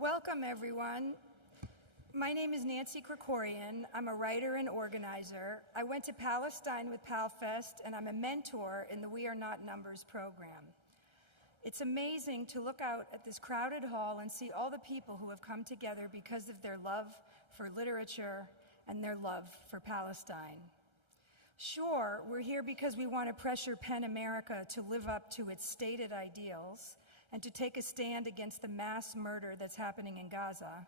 Welcome, everyone. My name is Nancy Kricorian. I'm a writer and organizer. I went to Palestine with PalFest, and I'm a mentor in the We Are Not Numbers program. It's amazing to look out at this crowded hall and see all the people who have come together because of their love for literature and their love for Palestine. Sure, we're here because we want to pressure PEN America to live up to its stated ideals and to take a stand against the mass murder that's happening in Gaza.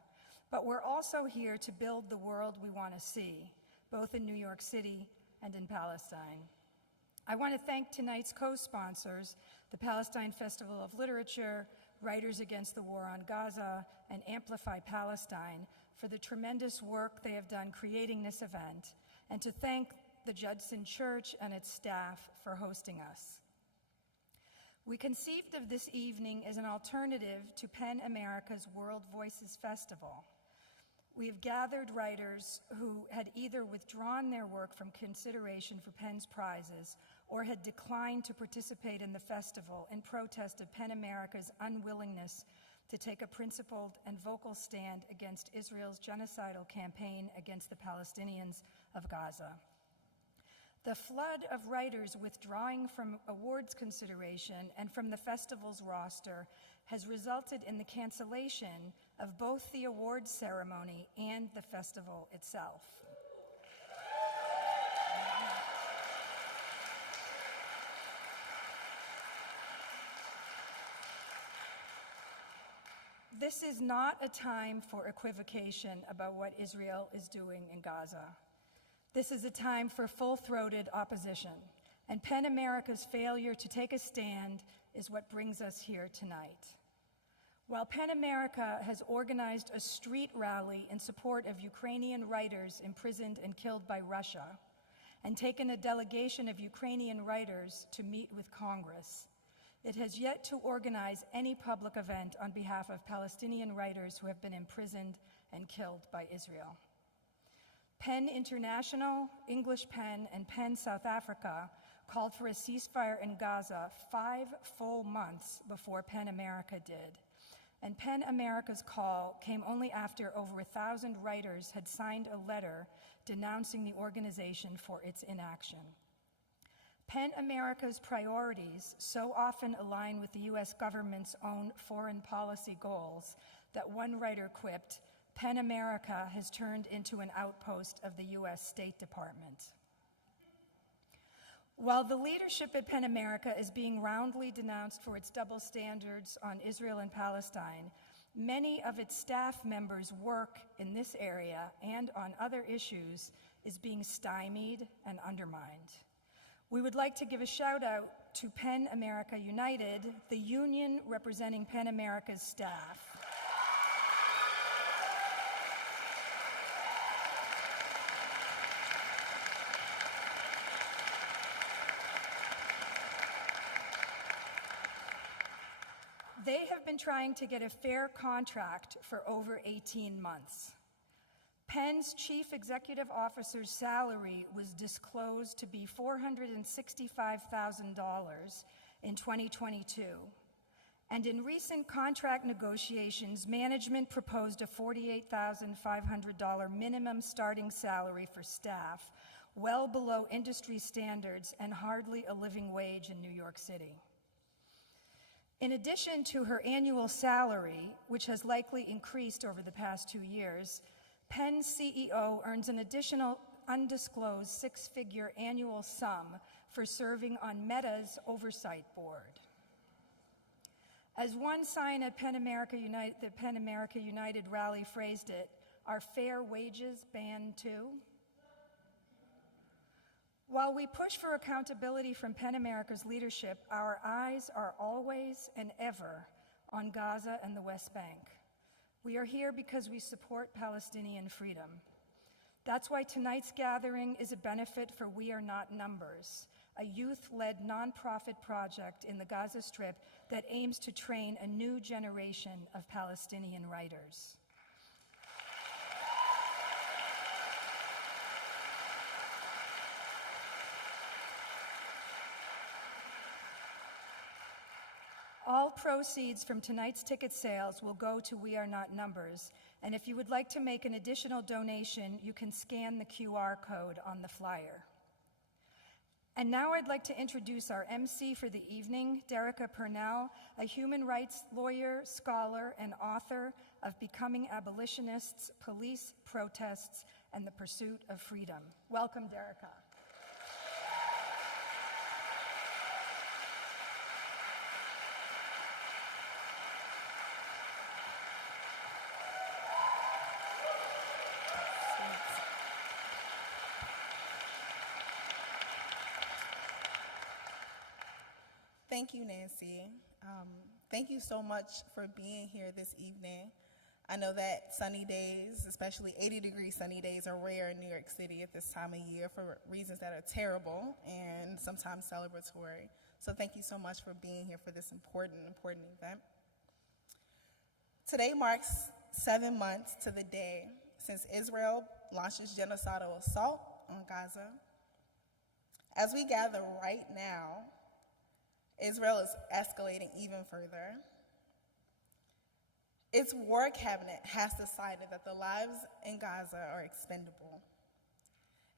But we're also here to build the world we want to see, both in New York City and in Palestine. I want to thank tonight's co-sponsors, the Palestine Festival of Literature, Writers Against the War on Gaza, and Amplify Palestine for the tremendous work they have done creating this event, and to thank the Judson Church and its staff for hosting us. We conceived of this evening as an alternative to PEN America's World Voices Festival. We have gathered writers who had either withdrawn their work from consideration for PEN's prizes or had declined to participate in the festival in protest of PEN America's unwillingness to take a principled and vocal stand against Israel's genocidal campaign against the Palestinians of Gaza. The flood of writers withdrawing from awards consideration and from the festival's roster has resulted in the cancellation of both the awards ceremony and the festival itself. This is not a time for equivocation about what Israel is doing in Gaza. This is a time for full-throated opposition, and PEN America's failure to take a stand is what brings us here tonight. While PEN America has organized a street rally in support of Ukrainian writers imprisoned and killed by Russia, and taken a delegation of Ukrainian writers to meet with Congress, it has yet to organize any public event on behalf of Palestinian writers who have been imprisoned and killed by Israel. PEN International, English PEN, and PEN South Africa called for a ceasefire in Gaza 5 full months before PEN America did. And PEN America's call came only after over 1,000 writers had signed a letter denouncing the organization for its inaction. PEN America's priorities so often align with the US government's own foreign policy goals that one writer quipped, PEN America has turned into an outpost of the US State Department. While the leadership at PEN America is being roundly denounced for its double standards on Israel and Palestine, many of its staff members' work in this area and on other issues is being stymied and undermined. We would like to give a shout out to PEN America United, the union representing PEN America's staff. They have been trying to get a fair contract for over 18 months. PEN's chief executive officer's salary was disclosed to be $465,000 in 2022. And in recent contract negotiations, management proposed a $48,500 minimum starting salary for staff, well below industry standards and hardly a living wage in New York City. In addition to her annual salary, which has likely increased over the past 2 years, PEN's CEO earns an additional undisclosed 6-figure annual sum for serving on Meta's oversight board. As one sign at PEN America United, the PEN America United rally phrased it, "Are fair wages banned too?" While we push for accountability from PEN America's leadership, our eyes are always and ever on Gaza and the West Bank. We are here because we support Palestinian freedom. That's why tonight's gathering is a benefit for We Are Not Numbers, a youth-led nonprofit project in the Gaza Strip that aims to train a new generation of Palestinian writers. All proceeds from tonight's ticket sales will go to We Are Not Numbers, and if you would like to make an additional donation, you can scan the QR code on the flyer. And now I'd like to introduce our MC for the evening, Derecka Purnell, a human rights lawyer, scholar, and author of Becoming Abolitionists, Police, Protests, and the Pursuit of Freedom. Welcome, Derecka. Thank you, Nancy. Thank you so much for being here this evening. I know that sunny days, especially 80-degree sunny days, are rare in New York City at this time of year for reasons that are terrible and sometimes celebratory. So thank you so much for being here for this important event. Today marks 7 months to the day since Israel launched its genocidal assault on Gaza. As we gather right now, Israel is escalating even further. Its war cabinet has decided that the lives in Gaza are expendable.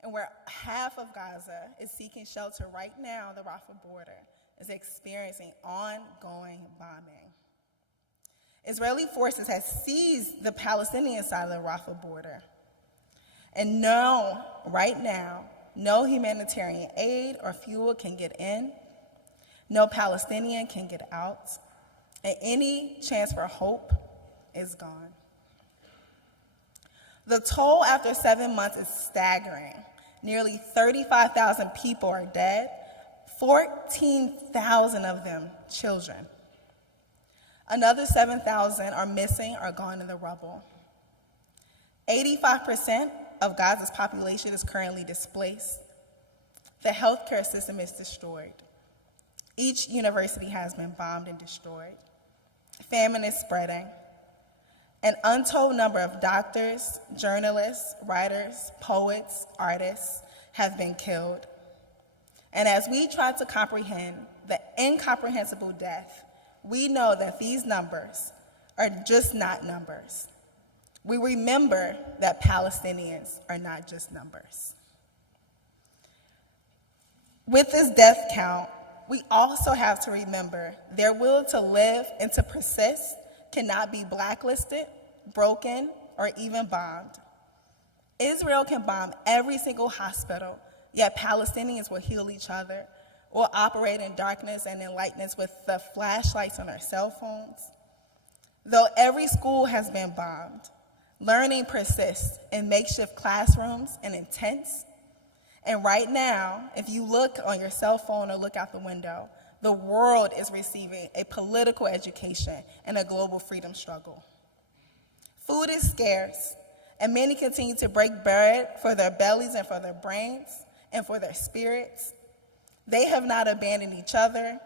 And where half of Gaza is seeking shelter right now, the Rafah border is experiencing ongoing bombing. Israeli forces have seized the Palestinian side of the Rafah border. And no, right now, no humanitarian aid or fuel can get in. No Palestinian can get out, and any chance for hope is gone. The toll after 7 months is staggering. Nearly 35,000 people are dead, 14,000 of them children. Another 7,000 are missing or gone in the rubble. 85% of Gaza's population is currently displaced. The healthcare system is destroyed. Each university has been bombed and destroyed. Famine is spreading. An untold number of doctors, journalists, writers, poets, artists have been killed. And as we try to comprehend the incomprehensible death, we know that these numbers are just not numbers. We remember that Palestinians are not just numbers. With this death count, we also have to remember their will to live and to persist cannot be blacklisted, broken, or even bombed. Israel can bomb every single hospital, yet Palestinians will heal each other, will operate in darkness and in lightness with the flashlights on their cell phones. Though every school has been bombed, learning persists in makeshift classrooms and in tents. And right now, if you look on your cell phone or look out the window, the world is receiving a political education and a global freedom struggle. Food is scarce, and many continue to break bread for their bellies and for their brains and for their spirits. They have not abandoned each other,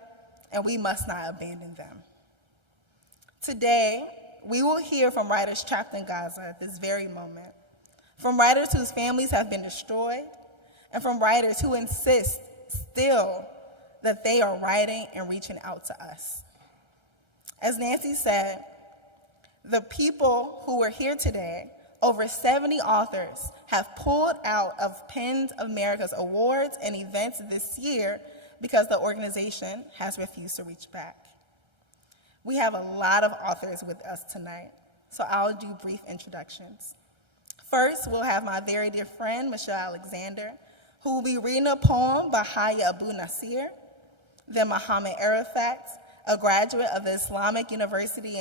and we must not abandon them. Today, we will hear from writers trapped in Gaza at this very moment, from writers whose families have been destroyed, and from writers who insist still that they are writing and reaching out to us. As Nancy said, the people who are here today, over 70 authors, have pulled out of PEN America's awards and events this year because the organization has refused to reach back. We have a lot of authors with us tonight, so I'll do brief introductions. First, we'll have my very dear friend, Alejandro, who will be reading a poem by Haya Abu Nasir, then Mohamed Arafat, a graduate of the Islamic University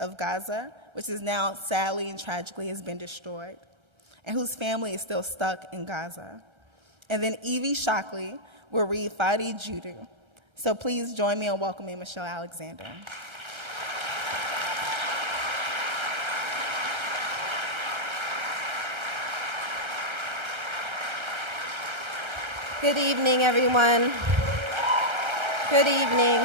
of Gaza, which is now sadly and tragically has been destroyed, and whose family is still stuck in Gaza. And then Evie Shockley will read Fady Joudah. So please join me in welcoming Alejandro. Good evening, everyone. Good evening.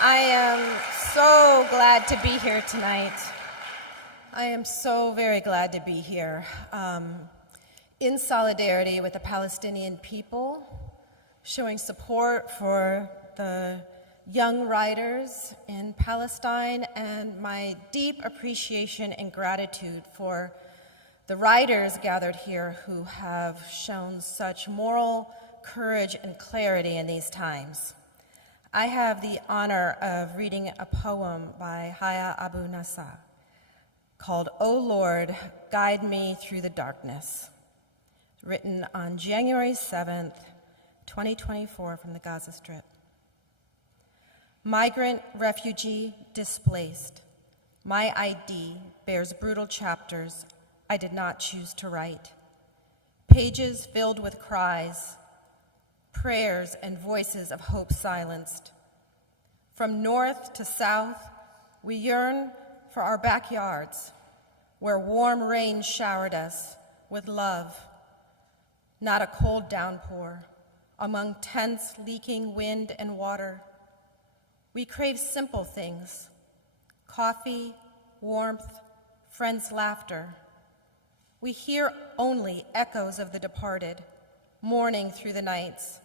I am so glad to be here tonight. I am so very glad to be here in solidarity with the Palestinian people, showing support for the young writers in Palestine, and my deep appreciation and gratitude for the writers gathered here who have shown such moral courage and clarity in these times. I have the honor of reading a poem by Haya Abu Nasa called "O Lord, Guide Me Through the Darkness," written on January 7th, 2024 from the Gaza Strip. Migrant, refugee, displaced, my ID bears brutal chapters I did not choose to write. Pages filled with cries, prayers and voices of hope silenced. From north to south, we yearn for our backyards, where warm rain showered us with love, not a cold downpour, among tense, leaking wind and water. We crave simple things: coffee, warmth, friends' laughter. We hear only echoes of the departed, mourning through the nights.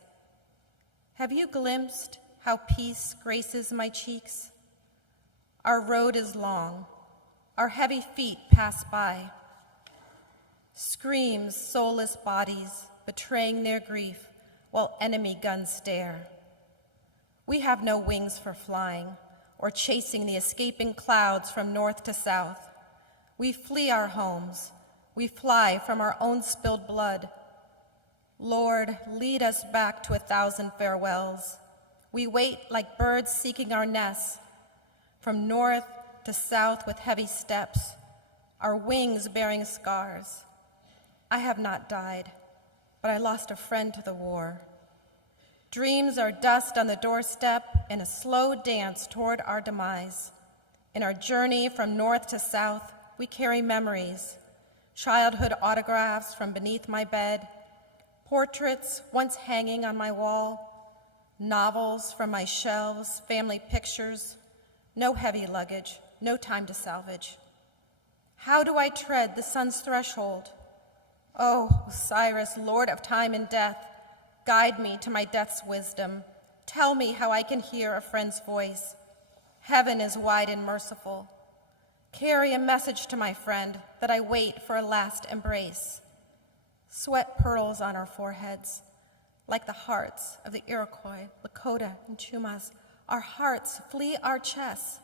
Have you glimpsed how peace graces my cheeks? Our road is long, our heavy feet pass by. Screams soulless bodies betraying their grief while enemy guns stare. We have no wings for flying or chasing the escaping clouds from north to south. We flee our homes. We fly from our own spilled blood. Lord, lead us back to 1,000 farewells. We wait like birds seeking our nests, from north to south with heavy steps, our wings bearing scars. I have not died, but I lost a friend to the war. Dreams are dust on the doorstep in a slow dance toward our demise. In our journey from north to south, we carry memories, childhood autographs from beneath my bed, portraits once hanging on my wall, novels from my shelves, family pictures, no heavy luggage, no time to salvage. How do I tread the sun's threshold? Oh, Osiris, Lord of time and death, guide me to my death's wisdom. Tell me how I can hear a friend's voice. Heaven is wide and merciful. Carry a message to my friend that I wait for a last embrace. Sweat pearls on our foreheads, like the hearts of the Iroquois, Lakota, and Chumas. Our hearts flee our chests.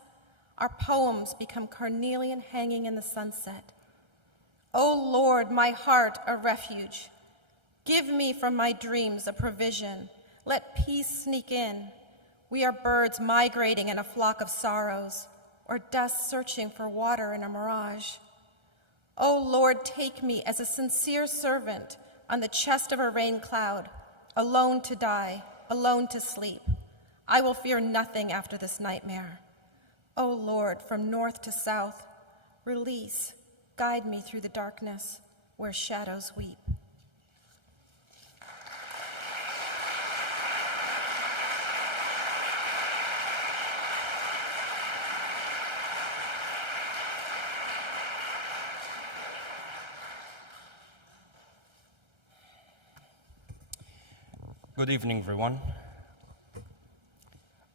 Our poems become carnelian hanging in the sunset. O Lord, my heart a refuge. Give me from my dreams a provision. Let peace sneak in. We are birds migrating in a flock of sorrows, or dust searching for water in a mirage. O Lord, take me as a sincere servant on the chest of a rain cloud, alone to die, alone to sleep. I will fear nothing after this nightmare. O Lord, from north to south, release, guide me through the darkness where shadows weep. Good evening, everyone.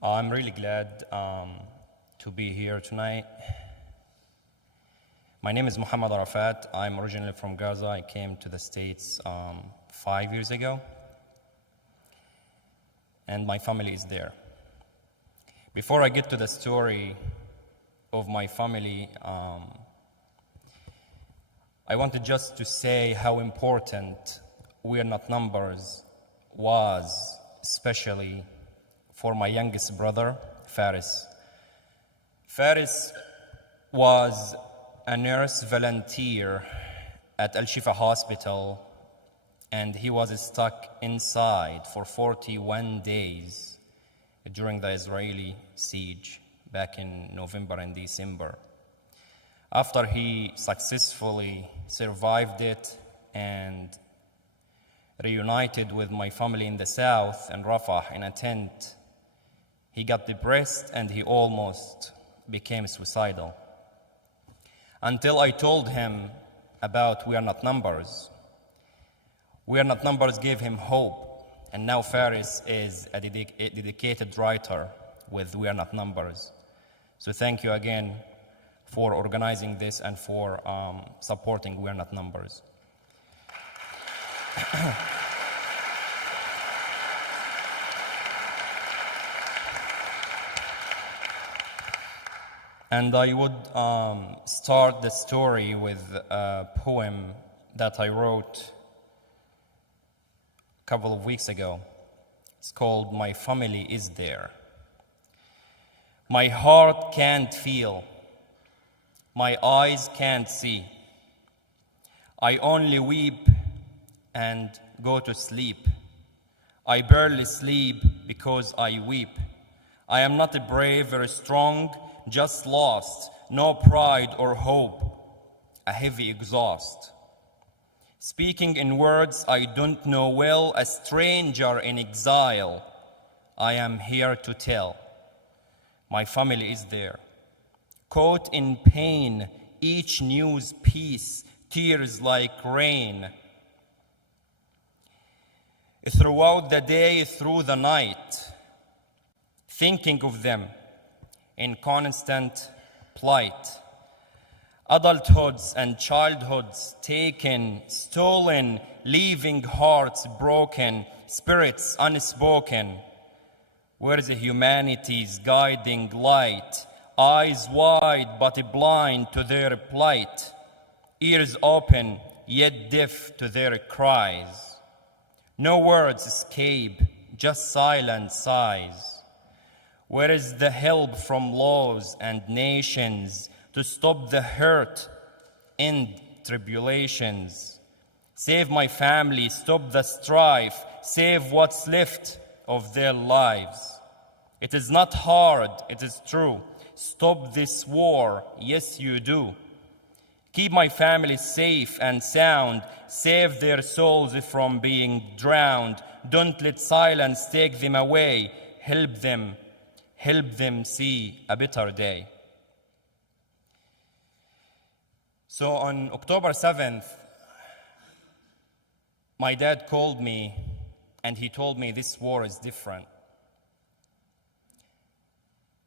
I'm really glad to be here tonight. My name is Mohamed Arafat. I'm originally from Gaza. I came to the States 5 years ago, and my family is there. Before I get to the story of my family, I wanted just to say how important We Are Not Numbers was, especially for my youngest brother, Faris. Faris was a nurse volunteer at Al-Shifa Hospital, and he was stuck inside for 41 days during the Israeli siege back in November and December. After he successfully survived it and reunited with my family in the south in Rafah in a tent, he got depressed and he almost became suicidal. Until I told him about We Are Not Numbers. We Are Not Numbers gave him hope, and now Faris is a dedicated writer with We Are Not Numbers. So thank you again for organizing this and for supporting We Are Not Numbers. And I would start the story with a poem that I wrote a couple of weeks ago. It's called My Family Is There. My heart can't feel, my eyes can't see. I only weep and go to sleep. I barely sleep because I weep. I am not brave or strong, just lost, no pride or hope, a heavy exhaust. Speaking in words I don't know well, a stranger in exile, I am here to tell. My family is there. Caught in pain, each news piece, tears like rain. Throughout the day, through the night, thinking of them in constant plight. Adulthoods and childhoods taken, stolen, leaving hearts broken, spirits unspoken. Where's humanity's guiding light? Eyes wide but blind to their plight. Ears open yet deaf to their cries. No words escape, just silent sighs. Where is the help from laws and nations to stop the hurt, end tribulations? Save my family, stop the strife, save what's left of their lives. It is not hard, it is true. Stop this war, yes you do. Keep my family safe and sound, save their souls from being drowned. Don't let silence take them away, help them see a better day. So on October 7th, my dad called me and he told me this war is different.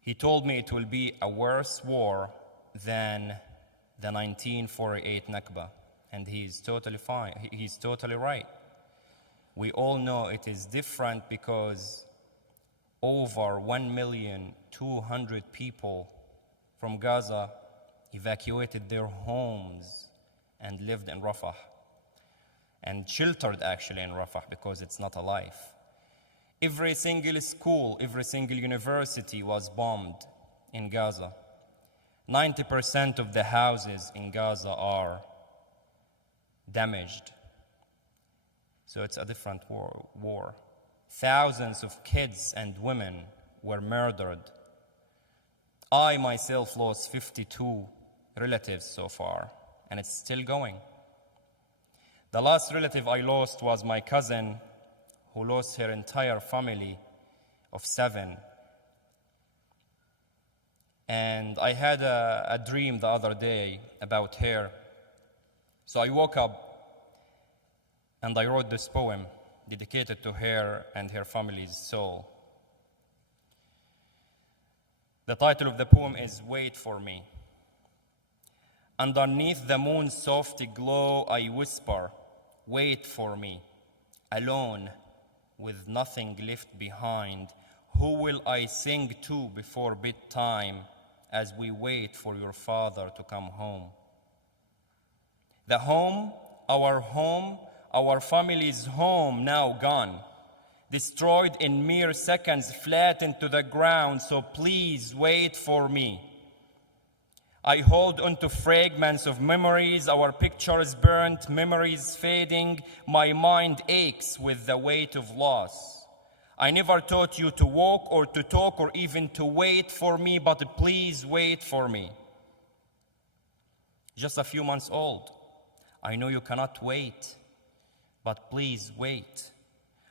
He told me it will be a worse war than the 1948 Nakba, and he's totally fine. He's totally right. We all know it is different because over 1,200,000 people from Gaza evacuated their homes and lived in Rafah and sheltered actually in Rafah because it's not a life. Every single school, every single university was bombed in Gaza. 90% of the houses in Gaza are damaged. So it's a different war. Thousands of kids and women were murdered. I myself lost 52 relatives so far, and it's still going. The last relative I lost was my cousin, who lost her entire family of 7. And I had a dream the other day about her. So I woke up and I wrote this poem dedicated to her and her family's soul. The title of the poem is Wait for Me. Underneath the moon's soft glow, I whisper, wait for me, alone, with nothing left behind. Who will I sing to before bedtime as we wait for your father to come home? The home, our family's home now gone, destroyed in mere seconds, flattened to the ground, so please wait for me. I hold onto fragments of memories, our pictures burnt, memories fading, my mind aches with the weight of loss. I never taught you to walk or to talk or even to wait for me, but please wait for me. Just a few months old. I know you cannot wait, but please wait.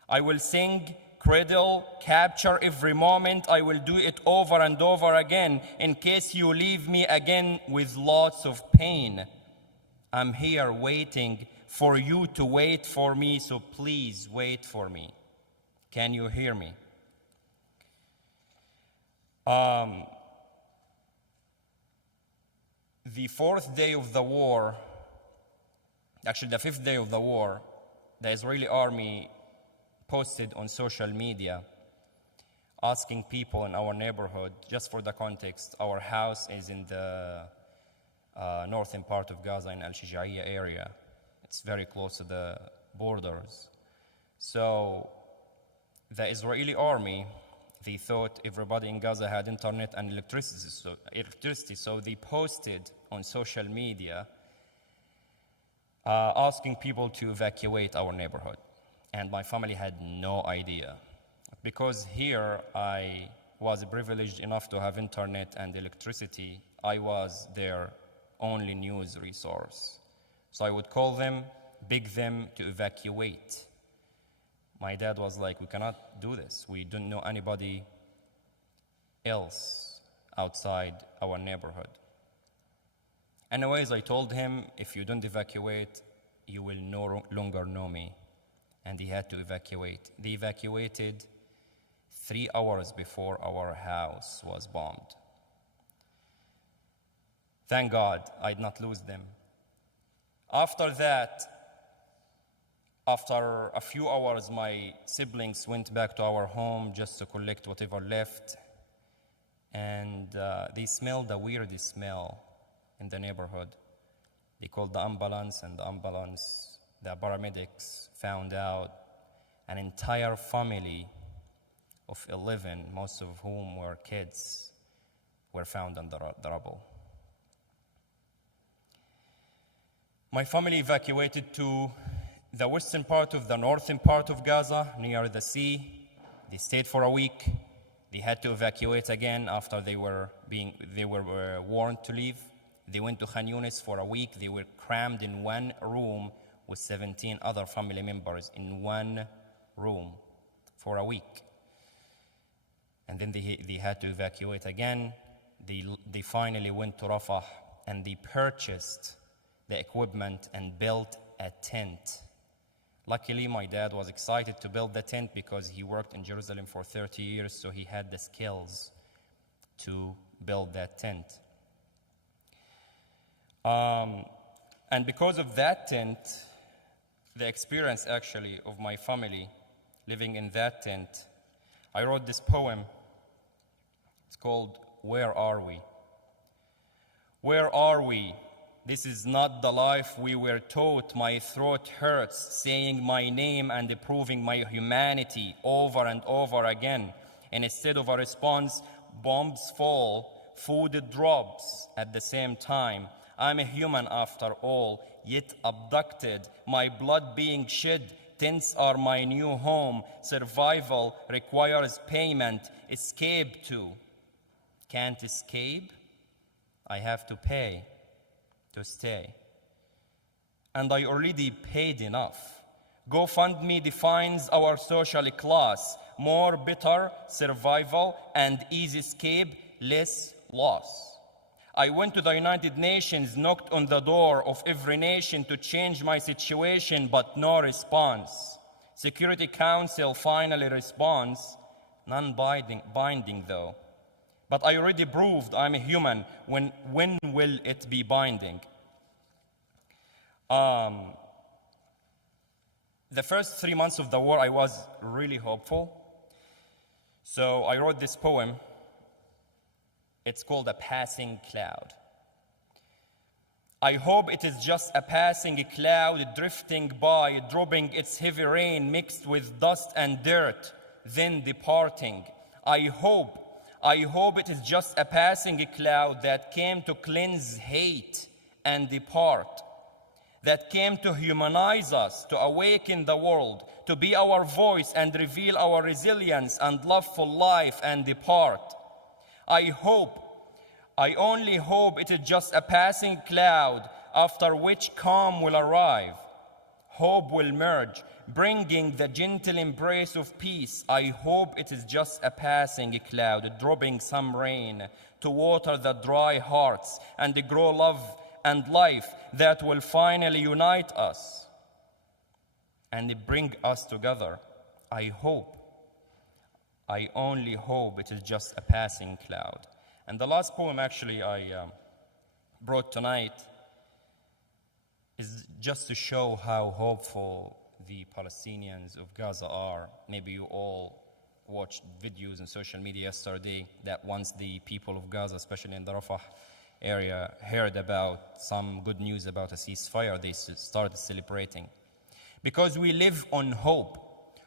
I will sing, cradle, capture every moment. I will do it over and over again in case you leave me again with lots of pain. I'm here waiting for you to wait for me, so please wait for me. Can you hear me? The fourth day of the war, actually the fifth day of the war, the Israeli army posted on social media asking people in our neighborhood, just for the context, our house is in the northern part of Gaza in Al-Shijaiya area. It's very close to the borders. So the Israeli army, they thought everybody in Gaza had internet and electricity, so they posted on social media asking people to evacuate our neighborhood. And my family had no idea. Because here I was privileged enough to have internet and electricity, I was their only news resource. So I would call them, beg them to evacuate. My dad was like, we cannot do this. We don't know anybody else outside our neighborhood. Anyways, I told him, if you don't evacuate, you will no longer know me. And he had to evacuate. They evacuated 3 hours before our house was bombed. Thank God I did not lose them. After that, after a few hours, my siblings went back to our home just to collect whatever left. And they smelled the weirdest smell in the neighborhood. They called the ambulance, and the paramedics found out an entire family of 11, most of whom were kids, were found under the rubble. My family evacuated to the western part of the northern part of Gaza, near the sea. They stayed for a week. They had to evacuate again after they were warned to leave. They went to Khan Yunis for a week. They were crammed in one room with 17 other family members in one room for a week. And then they had to evacuate again. They finally went to Rafah, and they purchased the equipment and built a tent. Luckily, my dad was excited to build the tent because he worked in Jerusalem for 30 years, so he had the skills to build that tent. And because of that tent, the experience actually of my family living in that tent, I wrote this poem. It's called, Where Are We? Where are we? This is not the life we were taught. My throat hurts, saying my name and proving my humanity over and over again. And instead of a response, bombs fall, food drops at the same time. I'm a human after all, yet abducted, my blood being shed. Tents are my new home. Survival requires payment. Escape too. Can't escape? I have to pay to stay. And I already paid enough. GoFundMe defines our social class. More bitter survival and easy escape, less loss. I went to the United Nations, knocked on the door of every nation to change my situation, but no response. Security Council finally responds, non-binding though. But I already proved I'm a human. When will it be binding? The first 3 months of the war, I was really hopeful. So I wrote this poem. It's called A Passing Cloud. I hope it is just a passing cloud drifting by, dropping its heavy rain mixed with dust and dirt, then departing. I hope it is just a passing cloud that came to cleanse hate and depart, that came to humanize us, to awaken the world, to be our voice and reveal our resilience and love for life and depart. I only hope it is just a passing cloud after which calm will arrive. Hope will merge, bringing the gentle embrace of peace. I hope it is just a passing cloud, dropping some rain to water the dry hearts and grow love and life that will finally unite us and bring us together. I hope I only hope it is just a passing cloud. And the last poem actually I brought tonight is just to show how hopeful the Palestinians of Gaza are. Maybe you all watched videos on social media yesterday that once the people of Gaza, especially in the Rafah area, heard about some good news about a ceasefire, they started celebrating. Because we live on hope.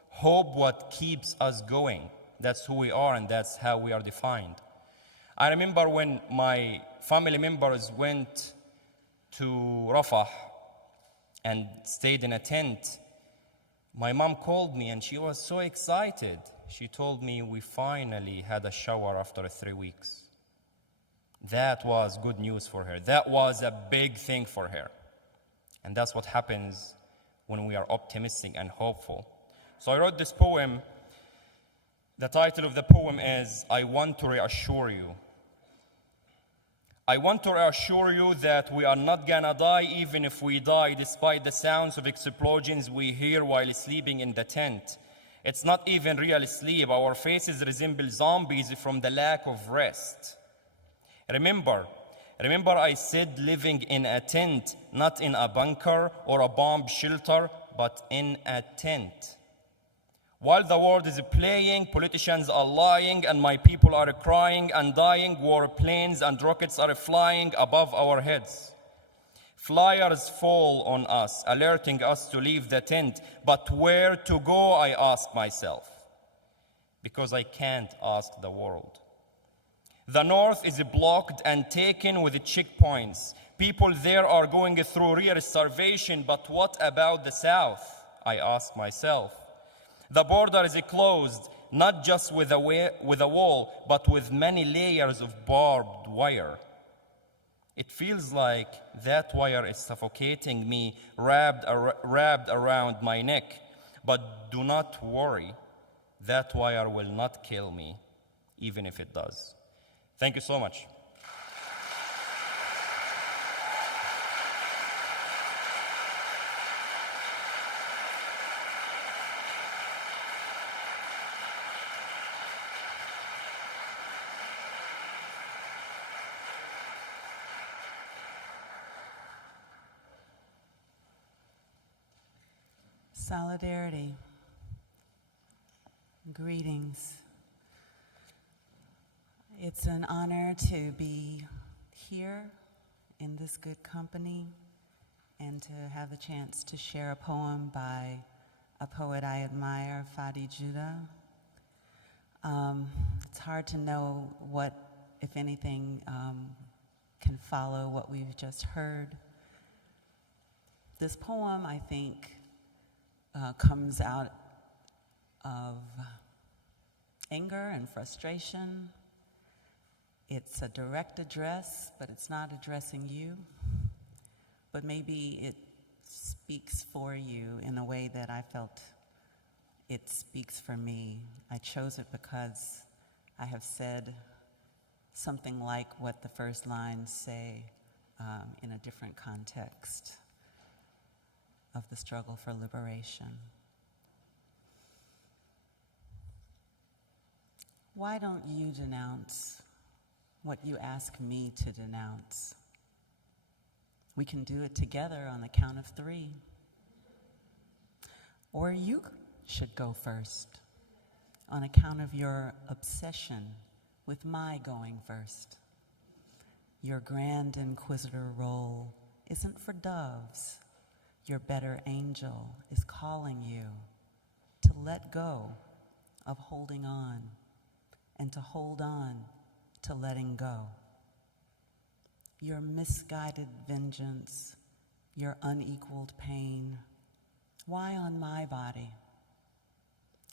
Hope what keeps us going. That's who we are and that's how we are defined. I remember when my family members went to Rafah and stayed in a tent, my mom called me and she was so excited. She told me we finally had a shower after 3 weeks. That was good news for her. That was a big thing for her. And that's what happens when we are optimistic and hopeful. So I wrote this poem. The title of the poem is, I Want to Reassure You. I want to reassure you that we are not gonna die even if we die, despite the sounds of explosions we hear while sleeping in the tent. It's not even real sleep. Our faces resemble zombies from the lack of rest. Remember I said living in a tent, not in a bunker or a bomb shelter, but in a tent. While the world is playing, politicians are lying, and my people are crying and dying, warplanes and rockets are flying above our heads. Flyers fall on us, alerting us to leave the tent. But where to go, I ask myself, because I can't ask the world. The north is blocked and taken with checkpoints. People there are going through real starvation, but what about the south? I ask myself. The border is closed, not just with a wall, but with many layers of barbed wire. It feels like that wire is suffocating me, wrapped around my neck. But do not worry, that wire will not kill me, even if it does. Thank you so much. Solidarity. Greetings. It's an honor to be here in this good company and to have the chance to share a poem by a poet I admire, Fady Joudah. It's hard to know what, if anything, can follow what we've just heard. This poem, I think, comes out of anger and frustration. It's a direct address, but it's not addressing you. But maybe it speaks for you in a way that I felt it speaks for me. I chose it because I have said something like what the first lines say in a different context of the struggle for liberation. Why don't you denounce what you ask me to denounce? We can do it together on the count of 3. Or you should go first on account of your obsession with my going first. Your grand inquisitor role isn't for doves. Your better angel is calling you to let go of holding on and to hold on to letting go. Your misguided vengeance, your unequaled pain, why on my body?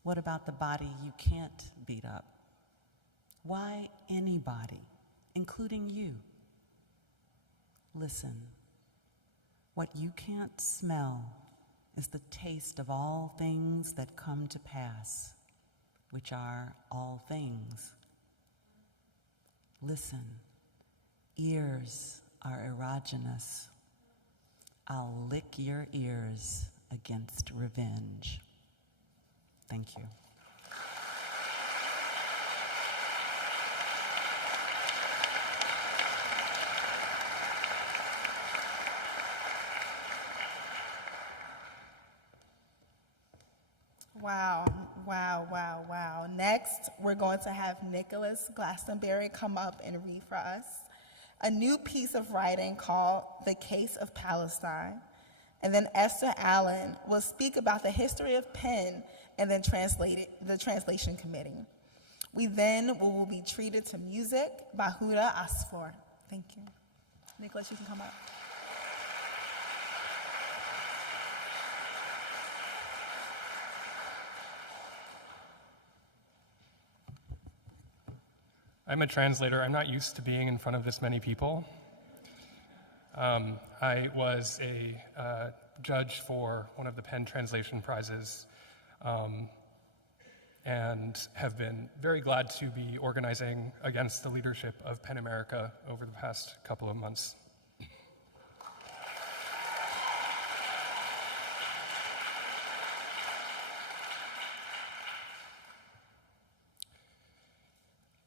What about the body you can't beat up? Why anybody, including you? Listen. What you can't smell is the taste of all things that come to pass, which are all things. Listen, ears are erogenous. I'll lick your ears against revenge. Thank you. Wow, wow, wow, wow. Next, we're going to have Nicholas Glastonbury come up and read for us a new piece of writing called The Case of Palestine. And then Esther Allen will speak about the history of pen and then the translation committee. We then will be treated to music by Huda Asfour. Thank you. Nicholas, you can come up. I'm a translator. I'm not used to being in front of this many people. I was a judge for one of the PEN Translation Prizes and have been very glad to be organizing against the leadership of PEN America over the past couple of months.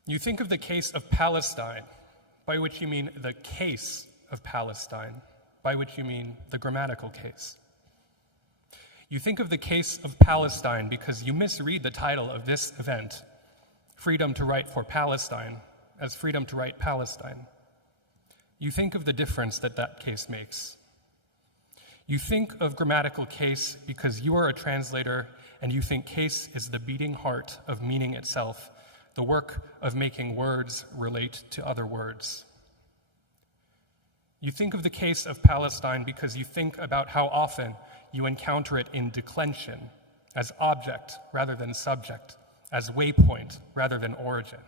You think of the case of Palestine, by which you mean the case of Palestine, by which you mean the grammatical case. You think of the case of Palestine because you misread the title of this event, Freedom to Write for Palestine, as Freedom to Write Palestine. You think of the difference that that case makes. You think of grammatical case because you are a translator and you think case is the beating heart of meaning itself, the work of making words relate to other words. You think of the case of Palestine because you think about how often you encounter it in declension, as object rather than subject, as waypoint rather than origin.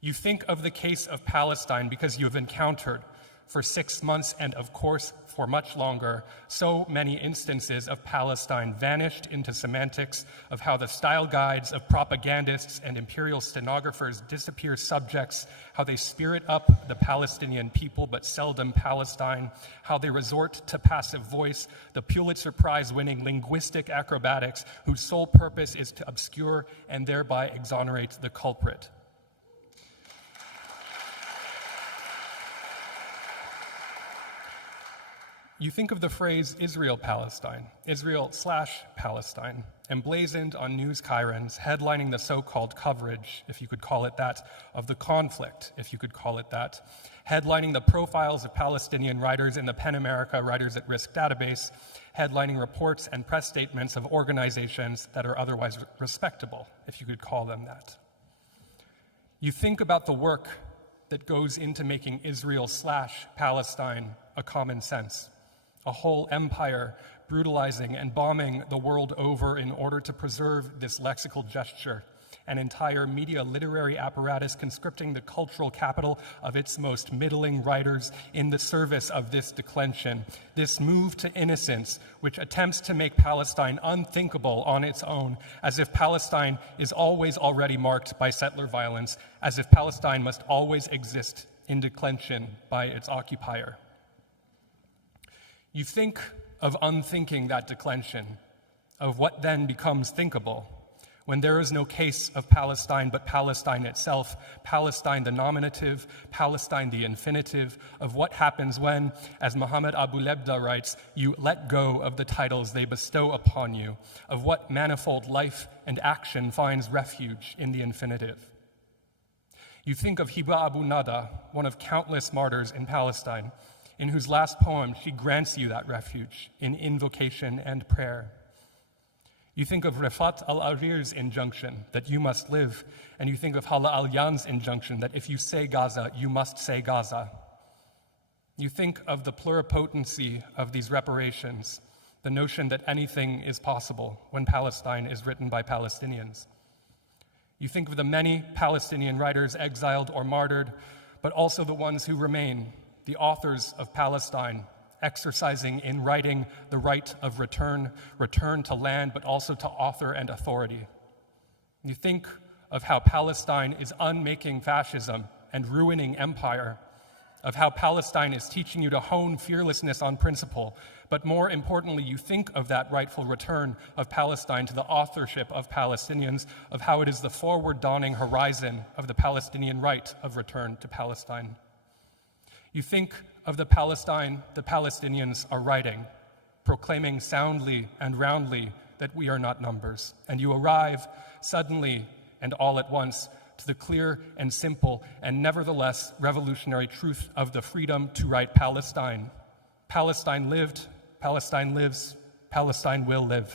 You think of the case of Palestine because you have encountered for 6 months and of course for much longer so many instances of Palestine vanished into semantics of how the style guides of propagandists and imperial stenographers disappear subjects, how they spirit up the Palestinian people but seldom Palestine, how they resort to passive voice, the Pulitzer Prize-winning linguistic acrobatics whose sole purpose is to obscure and thereby exonerate the culprit. You think of the phrase Israel-Palestine, Israel/Palestine, emblazoned on news chyrons, headlining the so-called coverage, if you could call it that, of the conflict, if you could call it that, headlining the profiles of Palestinian writers in the PEN America Writers at Risk database, headlining reports and press statements of organizations that are otherwise respectable, if you could call them that. You think about the work that goes into making Israel/Palestine a common sense, a whole empire brutalizing and bombing the world over in order to preserve this lexical gesture, an entire media literary apparatus conscripting the cultural capital of its most middling writers in the service of this declension, this move to innocence which attempts to make Palestine unthinkable on its own, as if Palestine is always already marked by settler violence, as if Palestine must always exist in declension by its occupier. You think of unthinking that declension, of what then becomes thinkable, when there is no case of Palestine but Palestine itself, Palestine the nominative, Palestine the infinitive, of what happens when, as Mohamed Abu-Lebda writes, you let go of the titles they bestow upon you, of what manifold life and action finds refuge in the infinitive. You think of Hiba Abu Nada, one of countless martyrs in Palestine, in whose last poem she grants you that refuge in invocation and prayer. You think of Rifat al-Arir's injunction that you must live, and you think of Hala al-Yan's injunction that if you say Gaza, you must say Gaza. You think of the pluripotency of these reparations, the notion that anything is possible when Palestine is written by Palestinians. You think of the many Palestinian writers exiled or martyred, but also the ones who remain, the authors of Palestine, exercising in writing the right of return to land, but also to author and authority. You think of how Palestine is unmaking fascism and ruining empire, of how Palestine is teaching you to hone fearlessness on principle, but more importantly, you think of that rightful return of Palestine to the authorship of Palestinians, of how it is the forward-dawning horizon of the Palestinian right of return to Palestine. You think of the Palestine the Palestinians are writing, proclaiming soundly and roundly that we are not numbers, and you arrive suddenly and all at once to the clear and simple and nevertheless revolutionary truth of the freedom to write Palestine. Palestine lived, Palestine lives, Palestine will live.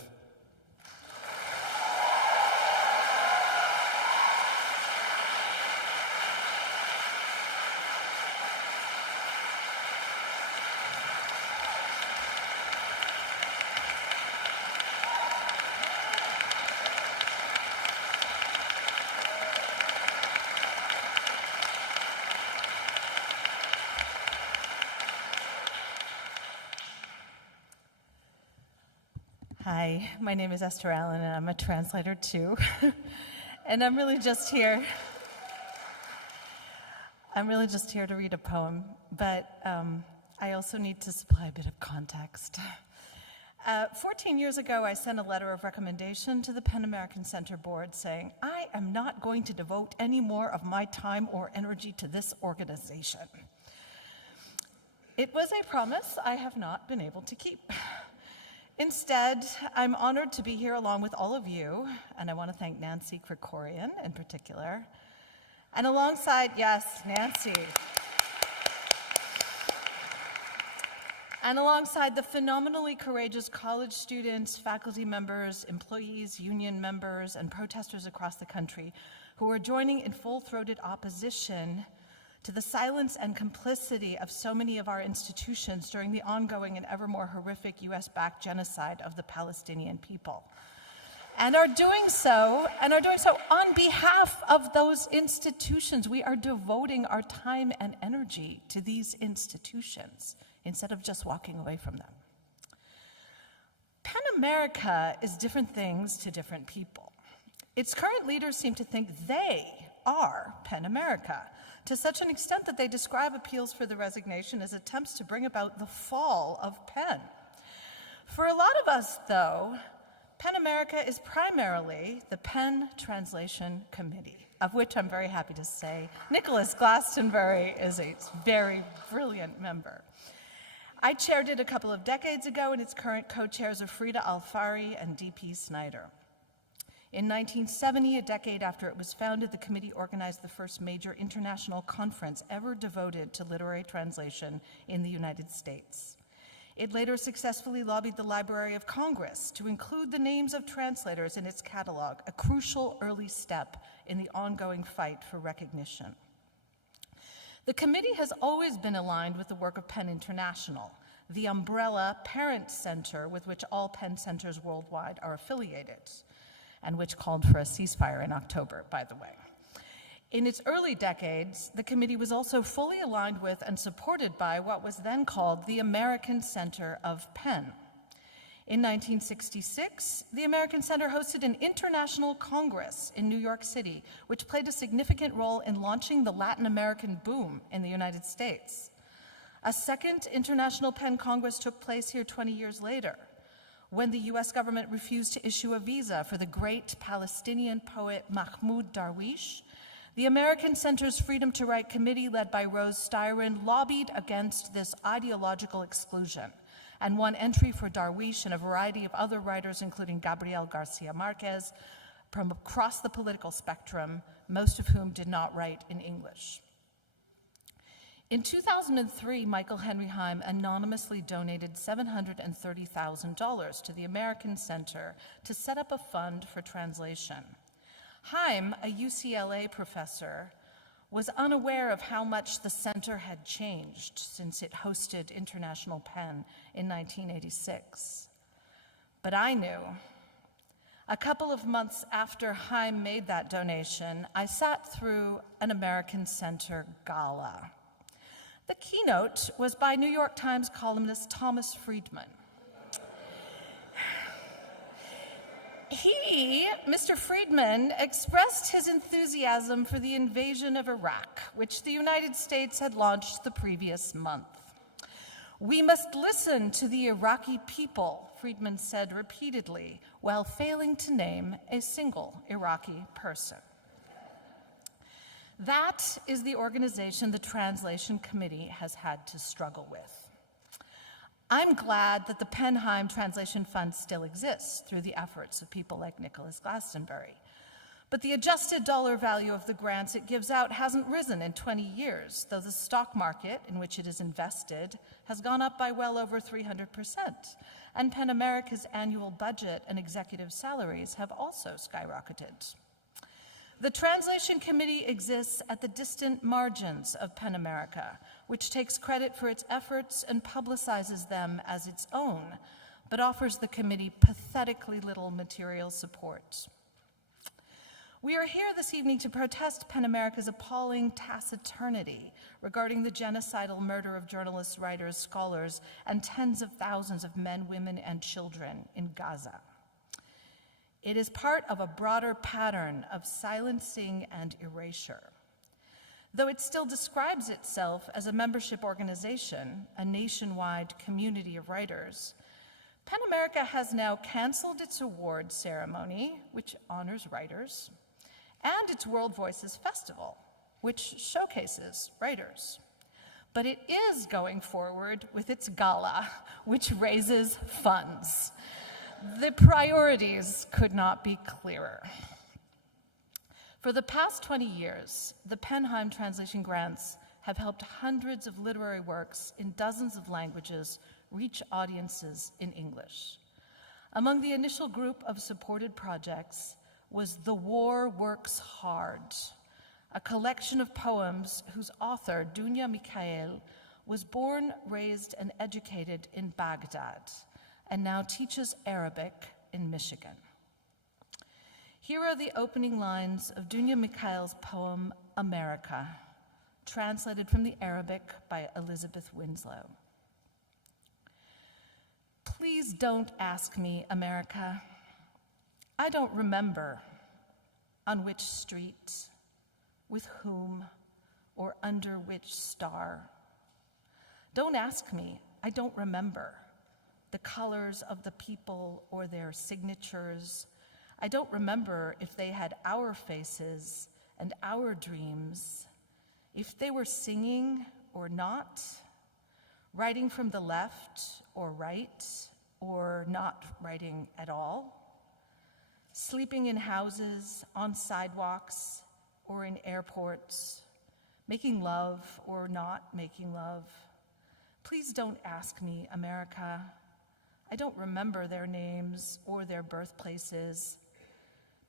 Hi, my name is Esther Allen, and I'm a translator too. And I'm really just here to read a poem, but I also need to supply a bit of context. 14 years ago, I sent a letter of recommendation to the PEN American Center Board saying, I am not going to devote any more of my time or energy to this organization. It was a promise I have not been able to keep. Instead, I'm honored to be here along with all of you, and I want to thank Nancy Kricorian in particular, and alongside, yes, Nancy, and alongside the phenomenally courageous college students, faculty members, employees, union members, and protesters across the country who are joining in full-throated opposition to the silence and complicity of so many of our institutions during the ongoing and ever more horrific US-backed genocide of the Palestinian people. And are doing so on behalf of those institutions. We are devoting our time and energy to these institutions instead of just walking away from them. PEN America is different things to different people. Its current leaders seem to think they are PEN America, to such an extent that they describe appeals for the resignation as attempts to bring about the fall of PEN. For a lot of us, though, PEN America is primarily the PEN Translation Committee, of which I'm very happy to say Nicholas Glastonbury is a very brilliant member. I chaired it a couple of decades ago, and its current co-chairs are Huda Asfour and D.P. Snyder. In 1970, a decade after it was founded, the committee organized the first major international conference ever devoted to literary translation in the United States. It later successfully lobbied the Library of Congress to include the names of translators in its catalog, a crucial early step in the ongoing fight for recognition. The committee has always been aligned with the work of PEN International, the umbrella parent center with which all PEN centers worldwide are affiliated, and which called for a ceasefire in October, by the way. In its early decades, the committee was also fully aligned with and supported by what was then called the American Center of PEN. In 1966, the American Center hosted an international congress in New York City, which played a significant role in launching the Latin American boom in the United States. A second International PEN Congress took place here 20 years later, when the US government refused to issue a visa for the great Palestinian poet Mahmoud Darwish. The American Center's Freedom to Write Committee, led by Rose Styron, lobbied against this ideological exclusion and won entry for Darwish and a variety of other writers, including Gabriel Garcia Marquez, from across the political spectrum, most of whom did not write in English. In 2003, Michael Henry Heim anonymously donated $730,000 to the American Center to set up a fund for translation. Heim, a UCLA professor, was unaware of how much the center had changed since it hosted International PEN in 1986. But I knew. A couple of months after Heim made that donation, I sat through an American Center gala. The keynote was by New York Times columnist Thomas Friedman. Mr. Friedman, expressed his enthusiasm for the invasion of Iraq, which the United States had launched the previous month. We must listen to the Iraqi people, Friedman said repeatedly, while failing to name a single Iraqi person. That is the organization the Translation Committee has had to struggle with. I'm glad that the Penheim Translation Fund still exists through the efforts of people like Nicholas Glastonbury. But the adjusted dollar value of the grants it gives out hasn't risen in 20 years, though the stock market in which it is invested has gone up by well over 300%. And PEN America's annual budget and executive salaries have also skyrocketed. The Translation Committee exists at the distant margins of PEN America, which takes credit for its efforts and publicizes them as its own, but offers the committee pathetically little material support. We are here this evening to protest PEN America's appalling taciturnity regarding the genocidal murder of journalists, writers, scholars, and tens of thousands of men, women, and children in Gaza. It is part of a broader pattern of silencing and erasure. Though it still describes itself as a membership organization, a nationwide community of writers, PEN America has now canceled its award ceremony, which honors writers, and its World Voices Festival, which showcases writers. But it is going forward with its gala, which raises funds. The priorities could not be clearer. For the past 20 years, the Penheim Translation Grants have helped hundreds of literary works in dozens of languages reach audiences in English. Among the initial group of supported projects was The War Works Hard, a collection of poems whose author, Dunya Mikhail, was born, raised, and educated in Baghdad, and now teaches Arabic in Michigan. Here are the opening lines of Dunya Mikhail's poem, America, translated from the Arabic by Elizabeth Winslow. Please don't ask me, America. I don't remember on which street, with whom, or under which star. Don't ask me, I don't remember the colors of the people or their signatures. I don't remember if they had our faces and our dreams, if they were singing or not, writing from the left or right, or not writing at all, sleeping in houses, on sidewalks, or in airports, making love or not making love. Please don't ask me, America. I don't remember their names or their birthplaces.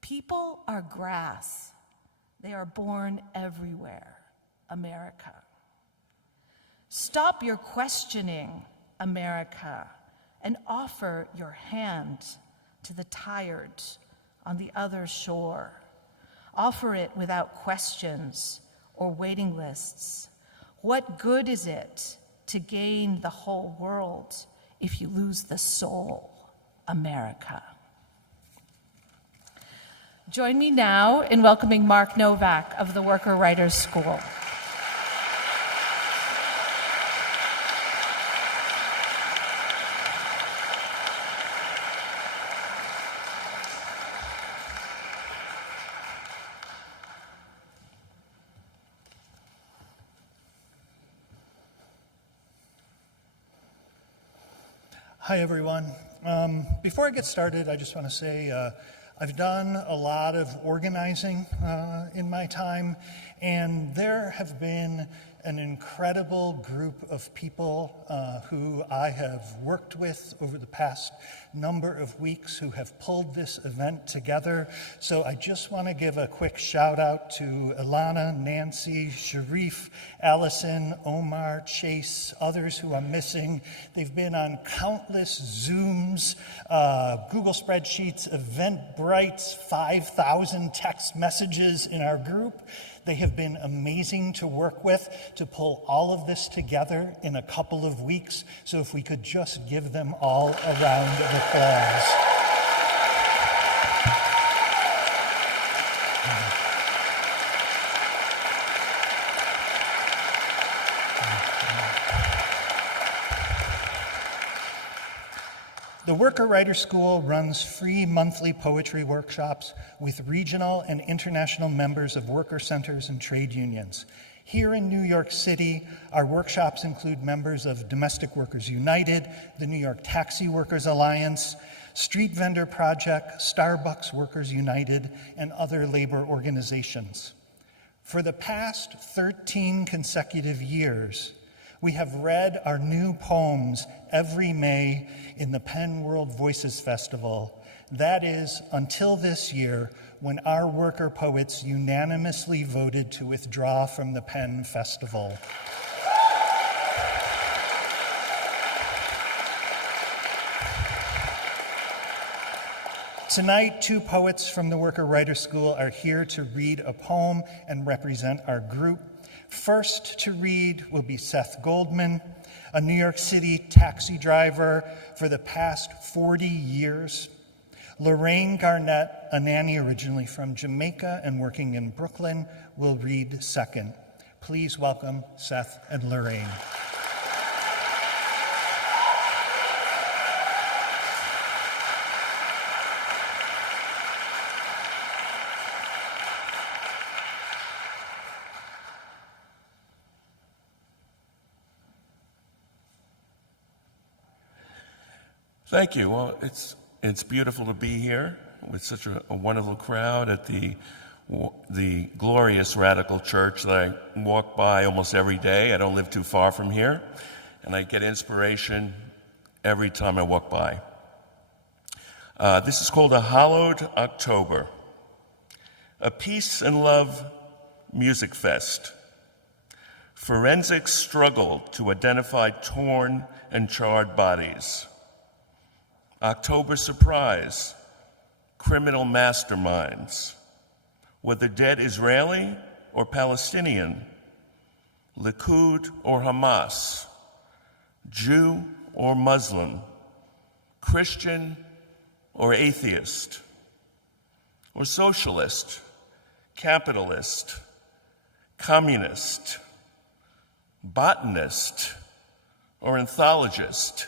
People are grass. They are born everywhere, America. Stop your questioning, America, and offer your hand to the tired on the other shore. Offer it without questions or waiting lists. What good is it to gain the whole world if you lose the soul, America? Join me now in welcoming Mark Nowak of the Worker Writers School. Hi, everyone. Before I get started, I just want to say I've done a lot of organizing in my time, and there have been an incredible group of people who I have worked with over the past number of weeks who have pulled this event together. So I just want to give a quick shout out to Ilana, Nancy, Sharif, Allison, Omar, Chase, others who I'm missing. They've been on countless Zooms, Google spreadsheets, Eventbrites, 5,000 text messages in our group. They have been amazing to work with to pull all of this together in a couple of weeks. So if we could just give them all a round of applause. The Worker Writer School runs free monthly poetry workshops with regional and international members of worker centers and trade unions. Here in New York City, our workshops include members of Domestic Workers United, the New York Taxi Workers Alliance, Street Vendor Project, Starbucks Workers United, and other labor organizations. For the past 13 consecutive years, we have read our new poems every May in the Penn World Voices Festival. That is, until this year, when our worker poets unanimously voted to withdraw from the Penn Festival. Tonight, two poets from the Worker Writer School are here to read a poem and represent our group. First to read will be Seth Goldman, a New York City taxi driver for the past 40 years. Lorraine Garnett, a nanny originally from Jamaica and working in Brooklyn, will read second. Please welcome Seth and Lorraine. Thank you. Well, it's beautiful to be here with such a wonderful crowd at the glorious Radical Church that I walk by almost every day. I don't live too far from here, and I get inspiration every time I walk by. This is called A Hallowed October, a peace and love music fest. Forensics struggle to identify torn and charred bodies. October surprise, criminal masterminds, whether dead Israeli or Palestinian, Likud or Hamas, Jew or Muslim, Christian or atheist, or socialist, capitalist, communist, botanist, or anthologist,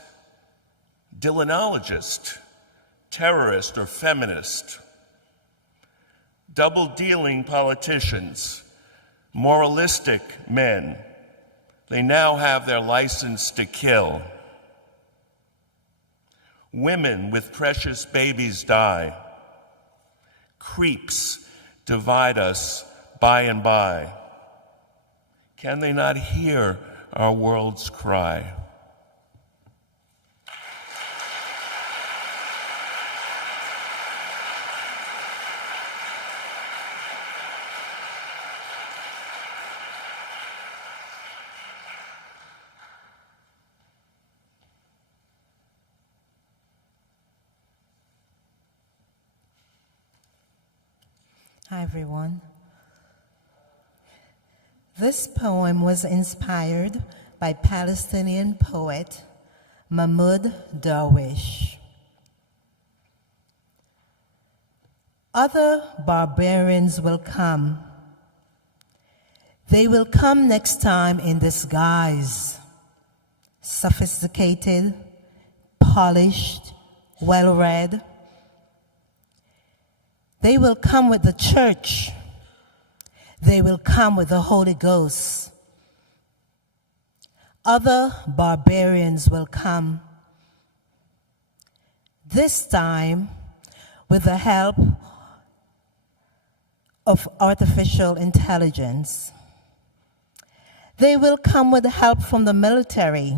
Dylanologist, terrorist, or feminist, double-dealing politicians, moralistic men. They now have their license to kill. Women with precious babies die. Creeps divide us by and by. Can they not hear our world's cry? Hi, everyone. This poem was inspired by Palestinian poet Mahmoud Darwish. Other barbarians will come. They will come next time in disguise, sophisticated, polished, well-read. They will come with the church. They will come with the Holy Ghost. Other barbarians will come. This time with the help of artificial intelligence. They will come with help from the military.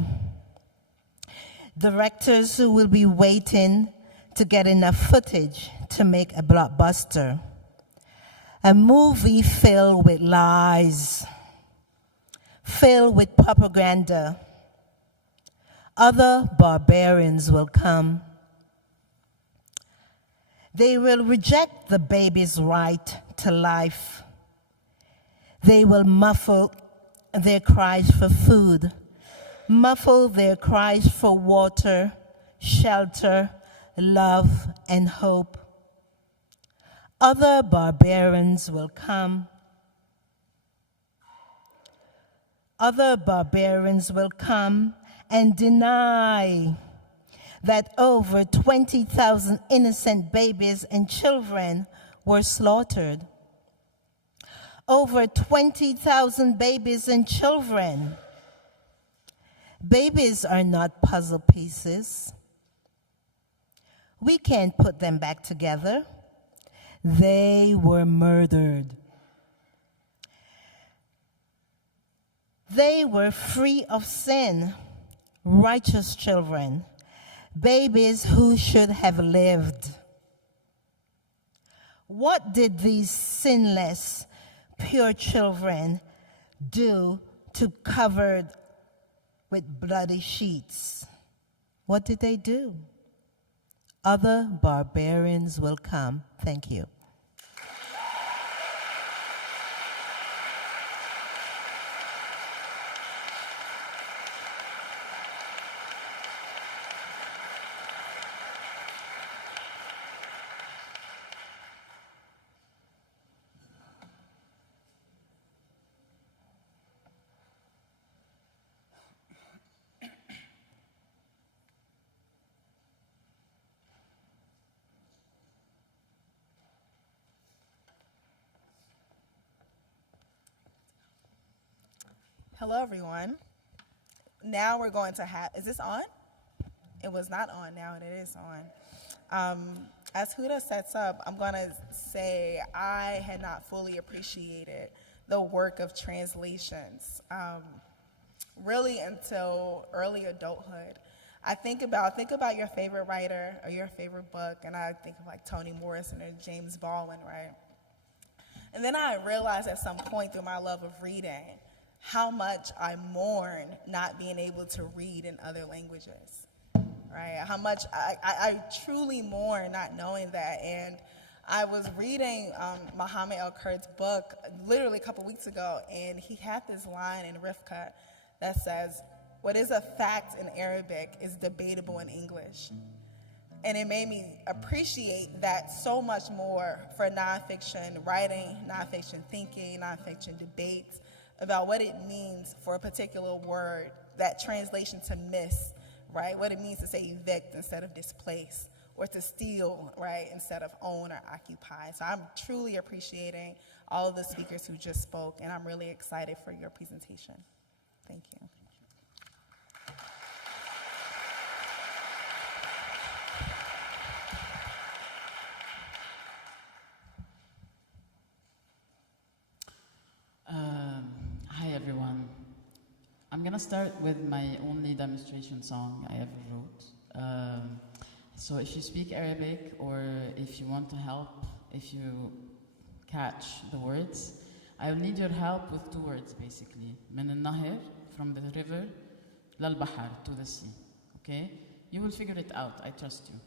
Directors who will be waiting to get enough footage to make a blockbuster. A movie filled with lies, filled with propaganda. Other barbarians will come. They will reject the baby's right to life. They will muffle their cries for food, muffle their cries for water, shelter, love, and hope. Other barbarians will come. Other barbarians will come and deny that over 20,000 innocent babies and children were slaughtered. over 20,000 babies and children. Babies are not puzzle pieces. We can't put them back together. They were murdered. They were free of sin, righteous children, babies who should have lived. What did these sinless, pure children do to covered with bloody sheets? What did they do? Other barbarians will come. Thank you. Hello, everyone. Now we're going to have, is this on? It was not on, now it is on. As Huda sets up, I'm going to say I had not fully appreciated the work of translations, really until early adulthood. I think about your favorite writer or your favorite book, and I think of like Toni Morrison or James Baldwin, right? And then I realized at some point through my love of reading how much I mourn not being able to read in other languages, right? How much I truly mourn not knowing that. And I was reading Mohamed Al-Kurt's book literally a couple weeks ago, and he had this line in Rifka that says, "What is a fact in Arabic is debatable in English." And it made me appreciate that so much more for nonfiction writing, nonfiction thinking, nonfiction debates, about what it means for a particular word, that translation to miss, right? What it means to say evict instead of displace, or to steal, right, instead of own or occupy. So I'm truly appreciating all of the speakers who just spoke, and I'm really excited for your presentation. Thank you. Hi everyone. I'm gonna start with my only demonstration song I ever wrote. So if you speak Arabic or if you want to help, if you catch the words, I will need your help with two words basically. من النهر, from the river, للبحر, to the sea. Okay? You will figure it out, I trust you.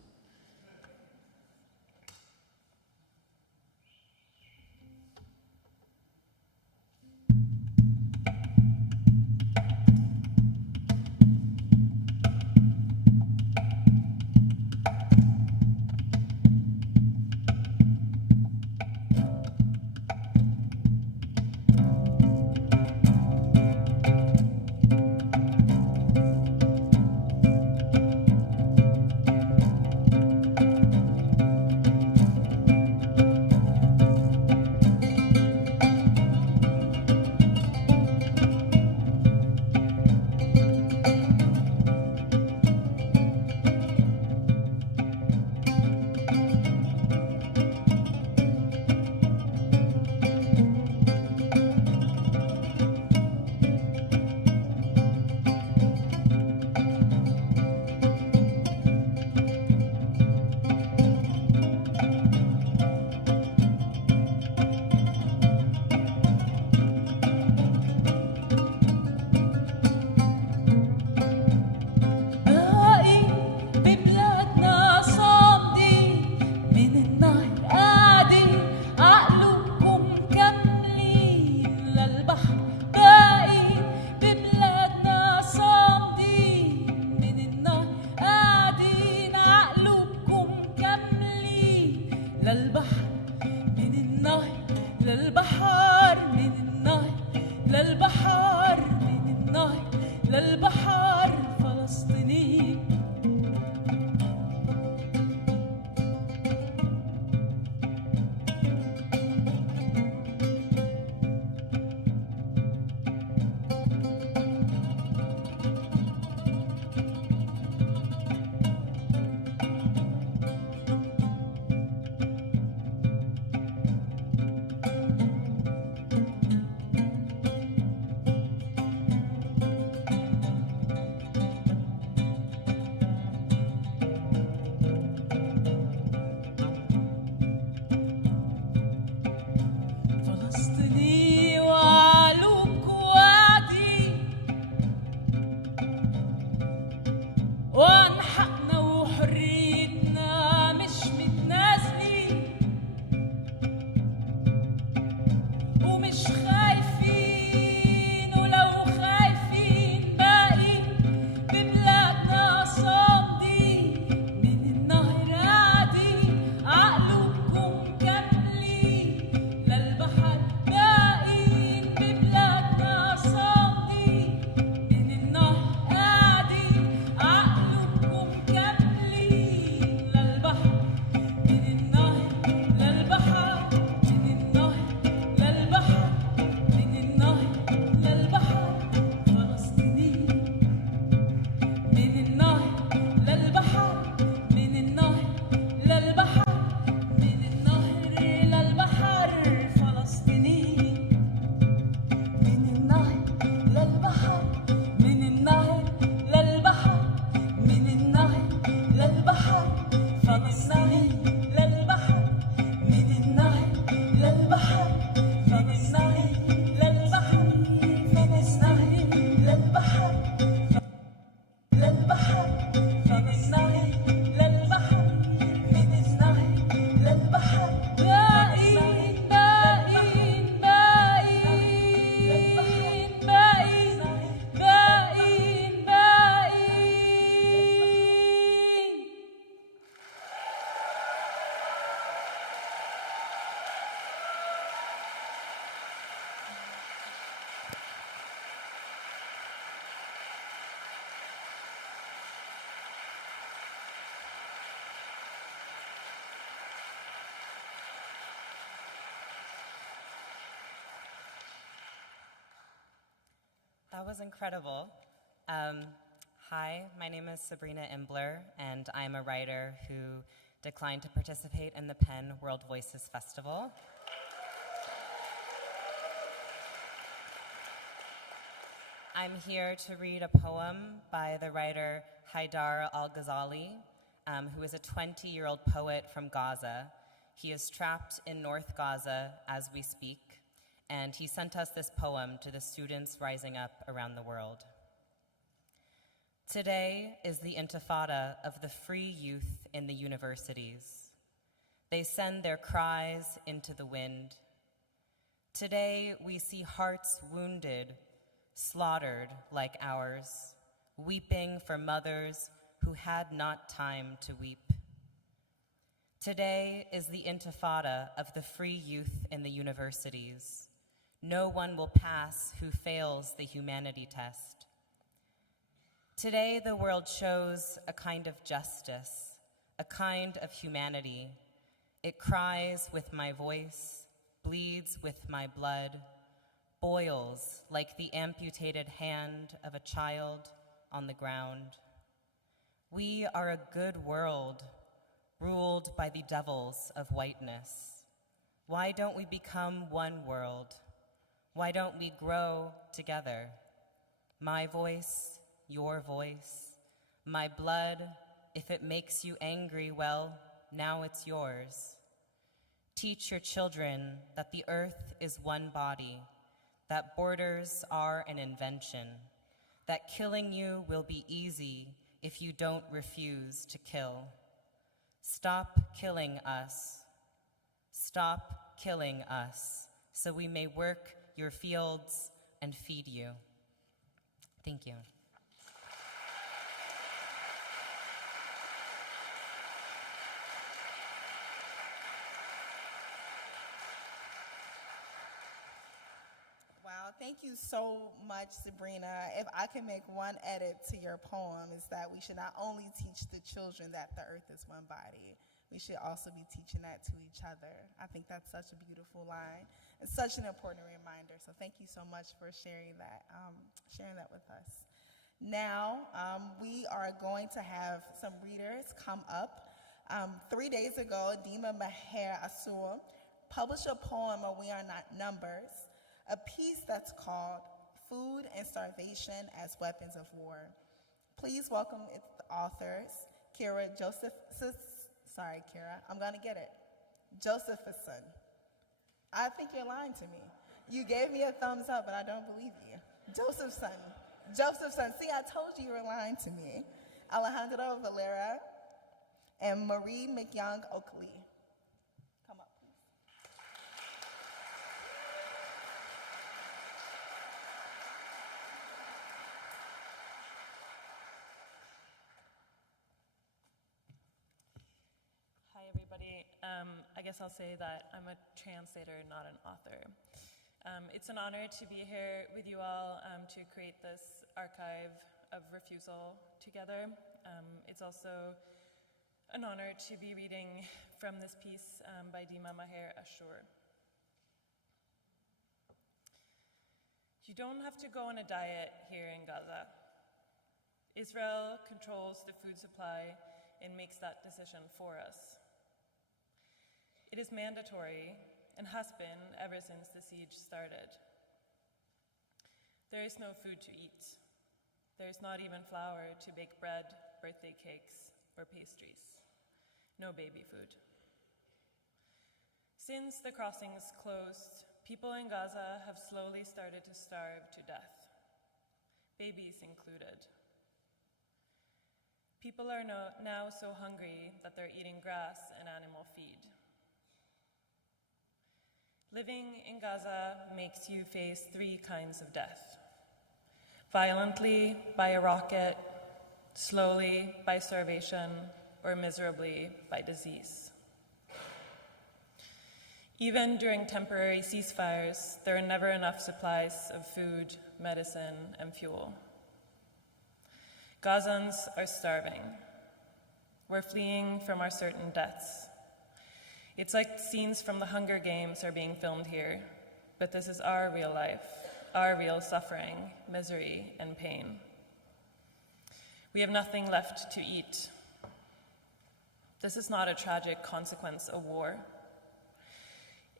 That was incredible. Hi, my name is Sabrina Imbler, and I'm a writer who declined to participate in the Penn World Voices Festival. I'm here to read a poem by the writer Haidar al-Ghazali, who is a 20-year-old poet from Gaza. He is trapped in North Gaza as we speak, and he sent us this poem to the students rising up around the world. Today is the intifada of the free youth in the universities. They send their cries into the wind. Today we see hearts wounded, slaughtered like ours, weeping for mothers who had not time to weep. Today is the intifada of the free youth in the universities. No one will pass who fails the humanity test. Today, the world shows a kind of justice, a kind of humanity. It cries with my voice, bleeds with my blood, boils like the amputated hand of a child on the ground. We are a good world, ruled by the devils of whiteness. Why don't we become one world? Why don't we grow together? My voice, your voice, my blood, if it makes you angry, well, now it's yours. Teach your children that the earth is one body, that borders are an invention, that killing you will be easy if you don't refuse to kill. Stop killing us. Stop killing us so we may work your fields and feed you. Thank you. Wow, thank you so much, Sabrina. If I can make one edit to your poem, is that we should not only teach the children that the earth is one body, we should also be teaching that to each other. I think that's such a beautiful line and such an important reminder. So thank you so much for sharing that with us. Now, we are going to have some readers come up. 3 days ago, Mohamed Arafat published a poem, We Are Not Numbers, a piece that's called Food and Starvation as Weapons of War. Please welcome its authors, Josefsson. I think you're lying to me. You gave me a thumbs up, but I don't believe you. Josefsson. See, I told you were lying to me. Alejandro Valera and Marie Myung-Ok. Come up, please. Hi, everybody. I guess I'll say that I'm a translator, not an author. It's an honor to be here with you all to create this archive of refusal together. It's also an honor to be reading from this piece by Mohamed Arafat. You don't have to go on a diet here in Gaza. Israel controls the food supply and makes that decision for us. It is mandatory and has been ever since the siege started. There is no food to eat. There is not even flour to bake bread, birthday cakes, or pastries. No baby food. Since the crossings closed, people in Gaza have slowly started to starve to death, babies included. People are now so hungry that they're eating grass and animal feed. Living in Gaza makes you face 3 kinds of death: violently by a rocket, slowly by starvation, or miserably by disease. Even during temporary ceasefires, there are never enough supplies of food, medicine, and fuel. Gazans are starving. We're fleeing from our certain deaths. It's like scenes from the Hunger Games are being filmed here, but this is our real life, our real suffering, misery, and pain. We have nothing left to eat. This is not a tragic consequence of war.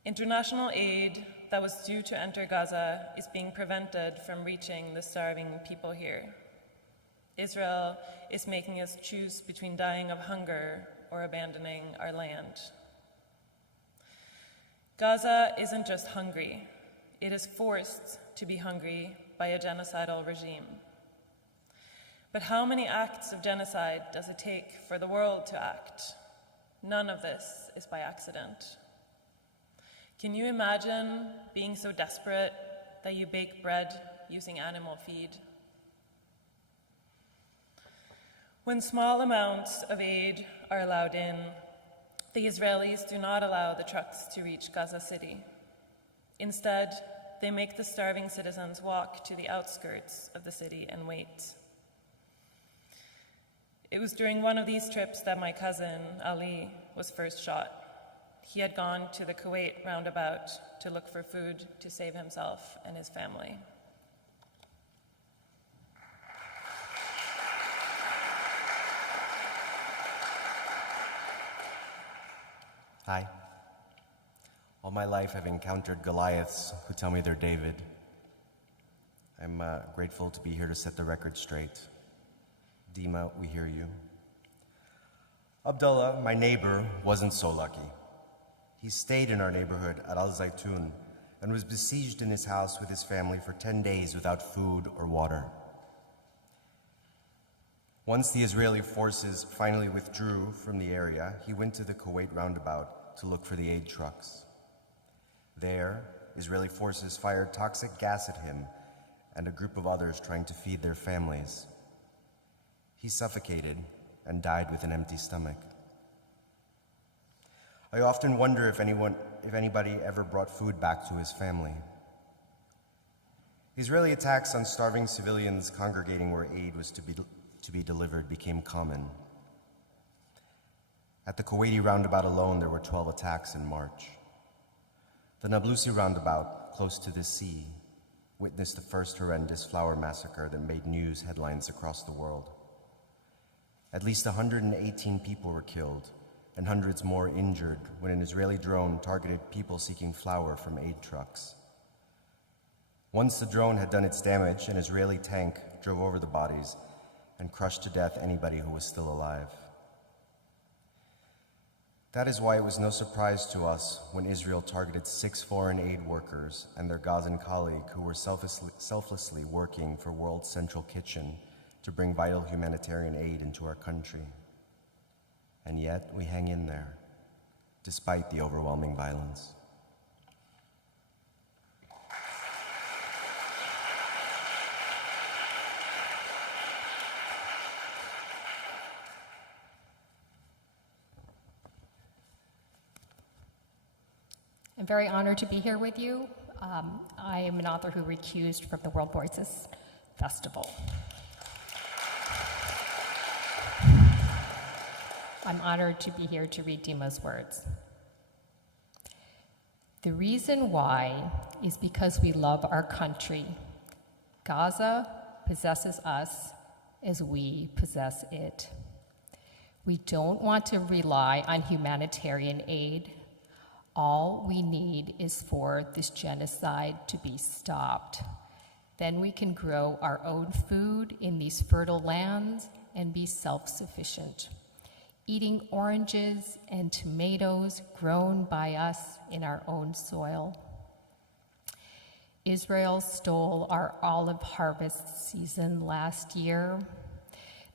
International aid that was due to enter Gaza is being prevented from reaching the starving people here. Israel is making us choose between dying of hunger or abandoning our land. Gaza isn't just hungry, it is forced to be hungry by a genocidal regime. But how many acts of genocide does it take for the world to act? None of this is by accident. Can you imagine being so desperate that you bake bread using animal feed? When small amounts of aid are allowed in, the Israelis do not allow the trucks to reach Gaza City. Instead, they make the starving citizens walk to the outskirts of the city and wait. It was during one of these trips that my cousin, Ali, was first shot. He had gone to the Kuwait roundabout to look for food to save himself and his family. Hi. All my life I've encountered Goliaths who tell me they're David. I'm grateful to be here to set the record straight. Dima, we hear you. Abdullah, my neighbor, wasn't so lucky. He stayed in our neighborhood at Al-Zaytun and was besieged in his house with his family for 10 days without food or water. Once the Israeli forces finally withdrew from the area, he went to the Kuwait roundabout to look for the aid trucks. There, Israeli forces fired toxic gas at him and a group of others trying to feed their families. He suffocated and died with an empty stomach. I often wonder if anybody ever brought food back to his family. Israeli attacks on starving civilians congregating where aid was to be delivered became common. At the Kuwaiti roundabout alone, there were 12 attacks in March. The Nablusi roundabout, close to the sea, witnessed the first horrendous flower massacre that made news headlines across the world. At least 118 people were killed and hundreds more injured when an Israeli drone targeted people seeking flour from aid trucks. Once the drone had done its damage, an Israeli tank drove over the bodies and crushed to death anybody who was still alive. That is why it was no surprise to us when Israel targeted 6 foreign aid workers and their Gazan colleague who were selflessly working for World Central Kitchen to bring vital humanitarian aid into our country. And yet we hang in there, despite the overwhelming violence. I'm very honored to be here with you. I am an author who recused from the World Voices Festival. I'm honored to be here to read Dima's words. The reason why is because we love our country. Gaza possesses us as we possess it. We don't want to rely on humanitarian aid. All we need is for this genocide to be stopped. Then we can grow our own food in these fertile lands and be self-sufficient, eating oranges and tomatoes grown by us in our own soil. Israel stole our olive harvest season last year.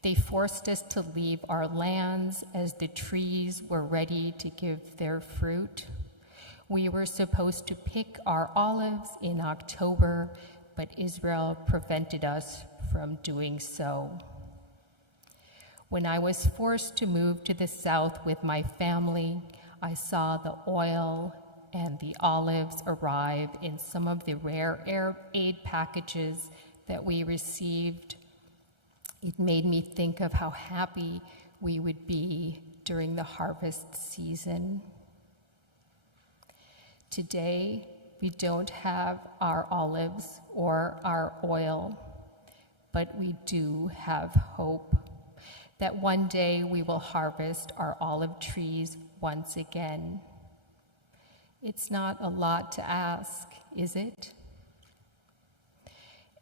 They forced us to leave our lands as the trees were ready to give their fruit. We were supposed to pick our olives in October, but Israel prevented us from doing so. When I was forced to move to the south with my family, I saw the oil and the olives arrive in some of the rare aid packages that we received. It made me think of how happy we would be during the harvest season. Today, We don't have our olives or our oil, but we do have hope that one day we will harvest our olive trees once again. It's not a lot to ask, is it?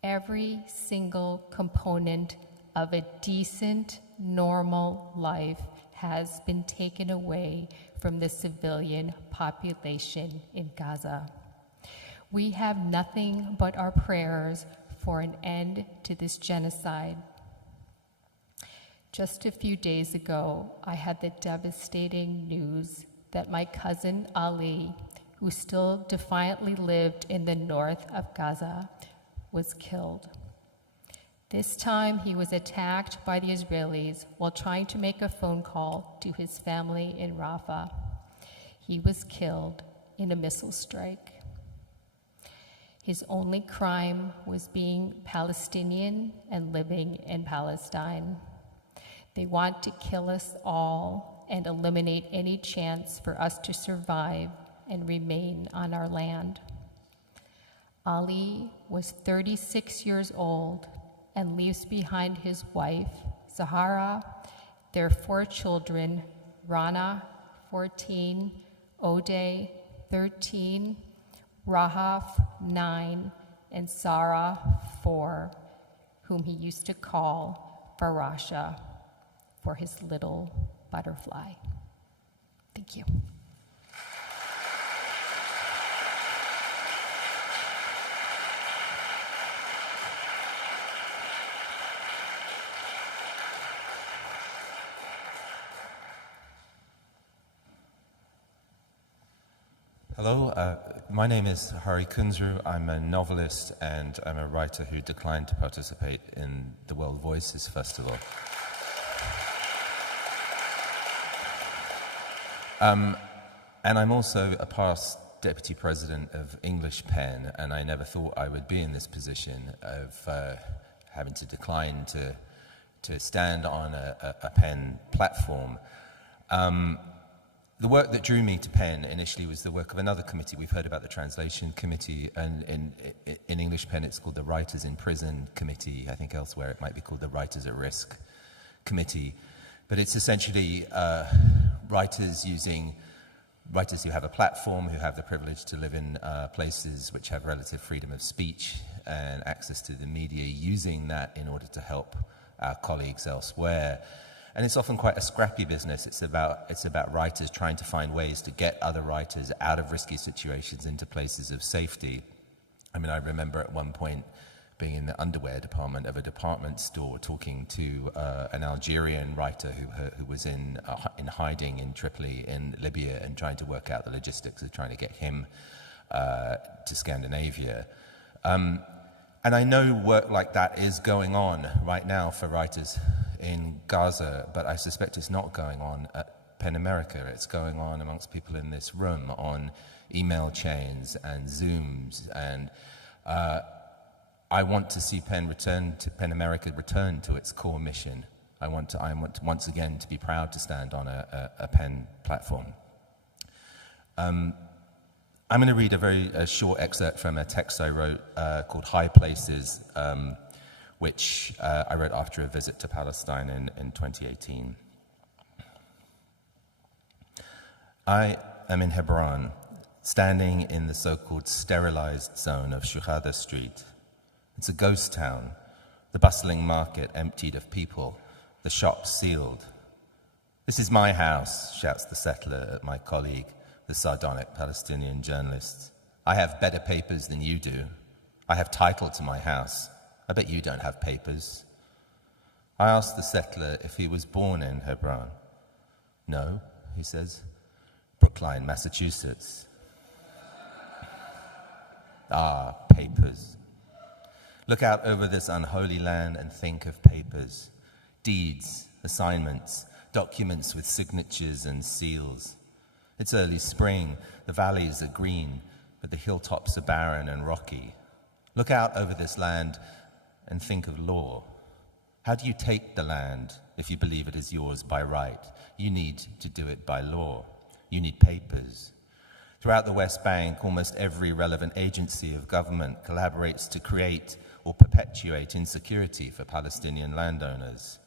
Every single component of a decent, normal life has been taken away from the civilian population in Gaza. We have nothing but our prayers for an end to this genocide. Just a few days ago, I had the devastating news that my cousin Ali, who still defiantly lived in the north of Gaza, was killed. This time, he was attacked by the Israelis while trying to make a phone call to his family in Rafah. He was killed in a missile strike. His only crime was being Palestinian and living in Palestine. They want to kill us all and eliminate any chance for us to survive and remain on our land. Ali was 36 years old and leaves behind his wife, Zahara, their 4 children, Rana, 14, Ode, 13, Rahaf, 9, and Sarah, 4, whom he used to call Farasha for his little butterfly. Thank you. Hello, my name is Hari Kunzru. I'm a novelist and I'm a writer who declined to participate in the World Voices Festival. And I'm also a past deputy president of English Pen, and I never thought I would be in this position of having to decline to stand on a Pen platform. The work that drew me to Pen initially was the work of another committee. We've heard about the Translation Committee, and in English Pen it's called the Writers in Prison Committee. I think elsewhere it might be called the Writers at Risk Committee. But it's essentially writers who have a platform, who have the privilege to live in places which have relative freedom of speech and access to the media, using that in order to help our colleagues elsewhere. And it's often quite a scrappy business. It's about writers trying to find ways to get other writers out of risky situations into places of safety. I mean, I remember at one point being in the underwear department of a department store talking to an Algerian writer who was in hiding in Tripoli in Libya, and trying to work out the logistics of trying to get him to Scandinavia. And I know work like that is going on right now for writers in Gaza, but I suspect it's not going on at PEN America. It's going on amongst people in this room on email chains and Zooms, and I want to see PEN America return to its core mission. I want once again to be proud to stand on a PEN platform. I'm going to read a very short excerpt from a text I wrote called High Places, which I wrote after a visit to Palestine in 2018. I am in Hebron, standing in the so-called sterilized zone of Shuhada Street. It's a ghost town, the bustling market emptied of people, the shops sealed. "This is my house," shouts the settler at my colleague, the sardonic Palestinian journalist. "I have better papers than you do. I have title to my house. I bet you don't have papers." I asked the settler if he was born in Hebron. "No," he says. "Brookline, Massachusetts." Ah, papers. Look out over this unholy land and think of papers. Deeds, assignments, documents with signatures and seals. It's early spring, the valleys are green, but the hilltops are barren and rocky. Look out over this land and think of law. How do you take the land if you believe it is yours by right? You need to do it by law. You need papers. Throughout the West Bank, almost every relevant agency of government collaborates to create or perpetuate insecurity for Palestinian landowners.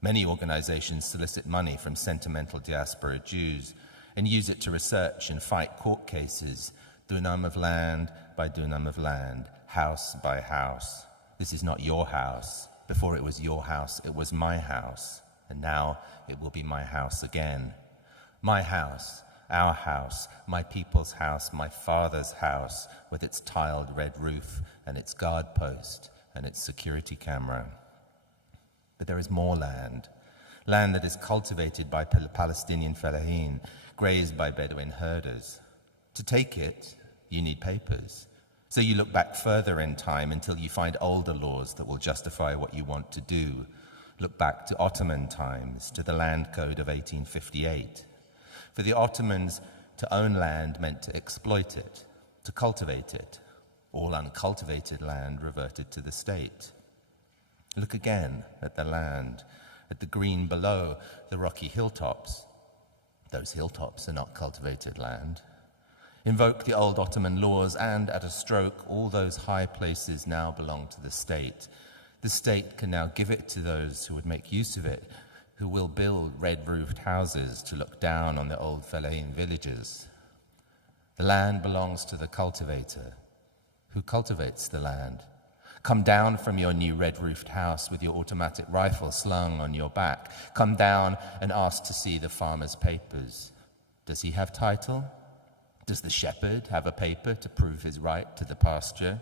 Many organizations solicit money from sentimental diaspora Jews and use it to research and fight court cases, dunam of land by dunam of land, house by house. This is not your house. Before it was your house, it was my house. And now it will be my house again. My house, our house, my people's house, my father's house, with its tiled red roof and its guard post and its security camera. But there is more land that is cultivated by Palestinian fellahin, grazed by Bedouin herders. To take it, you need papers. So you look back further in time until you find older laws that will justify what you want to do. Look back to Ottoman times, to the Land Code of 1858. For the Ottomans, to own land meant to exploit it, to cultivate it. All uncultivated land reverted to the state. Look again at the land, at the green below the rocky hilltops. Those hilltops are not cultivated land. Invoke the old Ottoman laws, and at a stroke, all those high places now belong to the state. The state can now give it to those who would make use of it, who will build red-roofed houses to look down on the old fellahin villages. The land belongs to the cultivator. Who cultivates the land? Come down from your new red-roofed house with your automatic rifle slung on your back. Come down and ask to see the farmer's papers. Does he have title? Does the shepherd have a paper to prove his right to the pasture?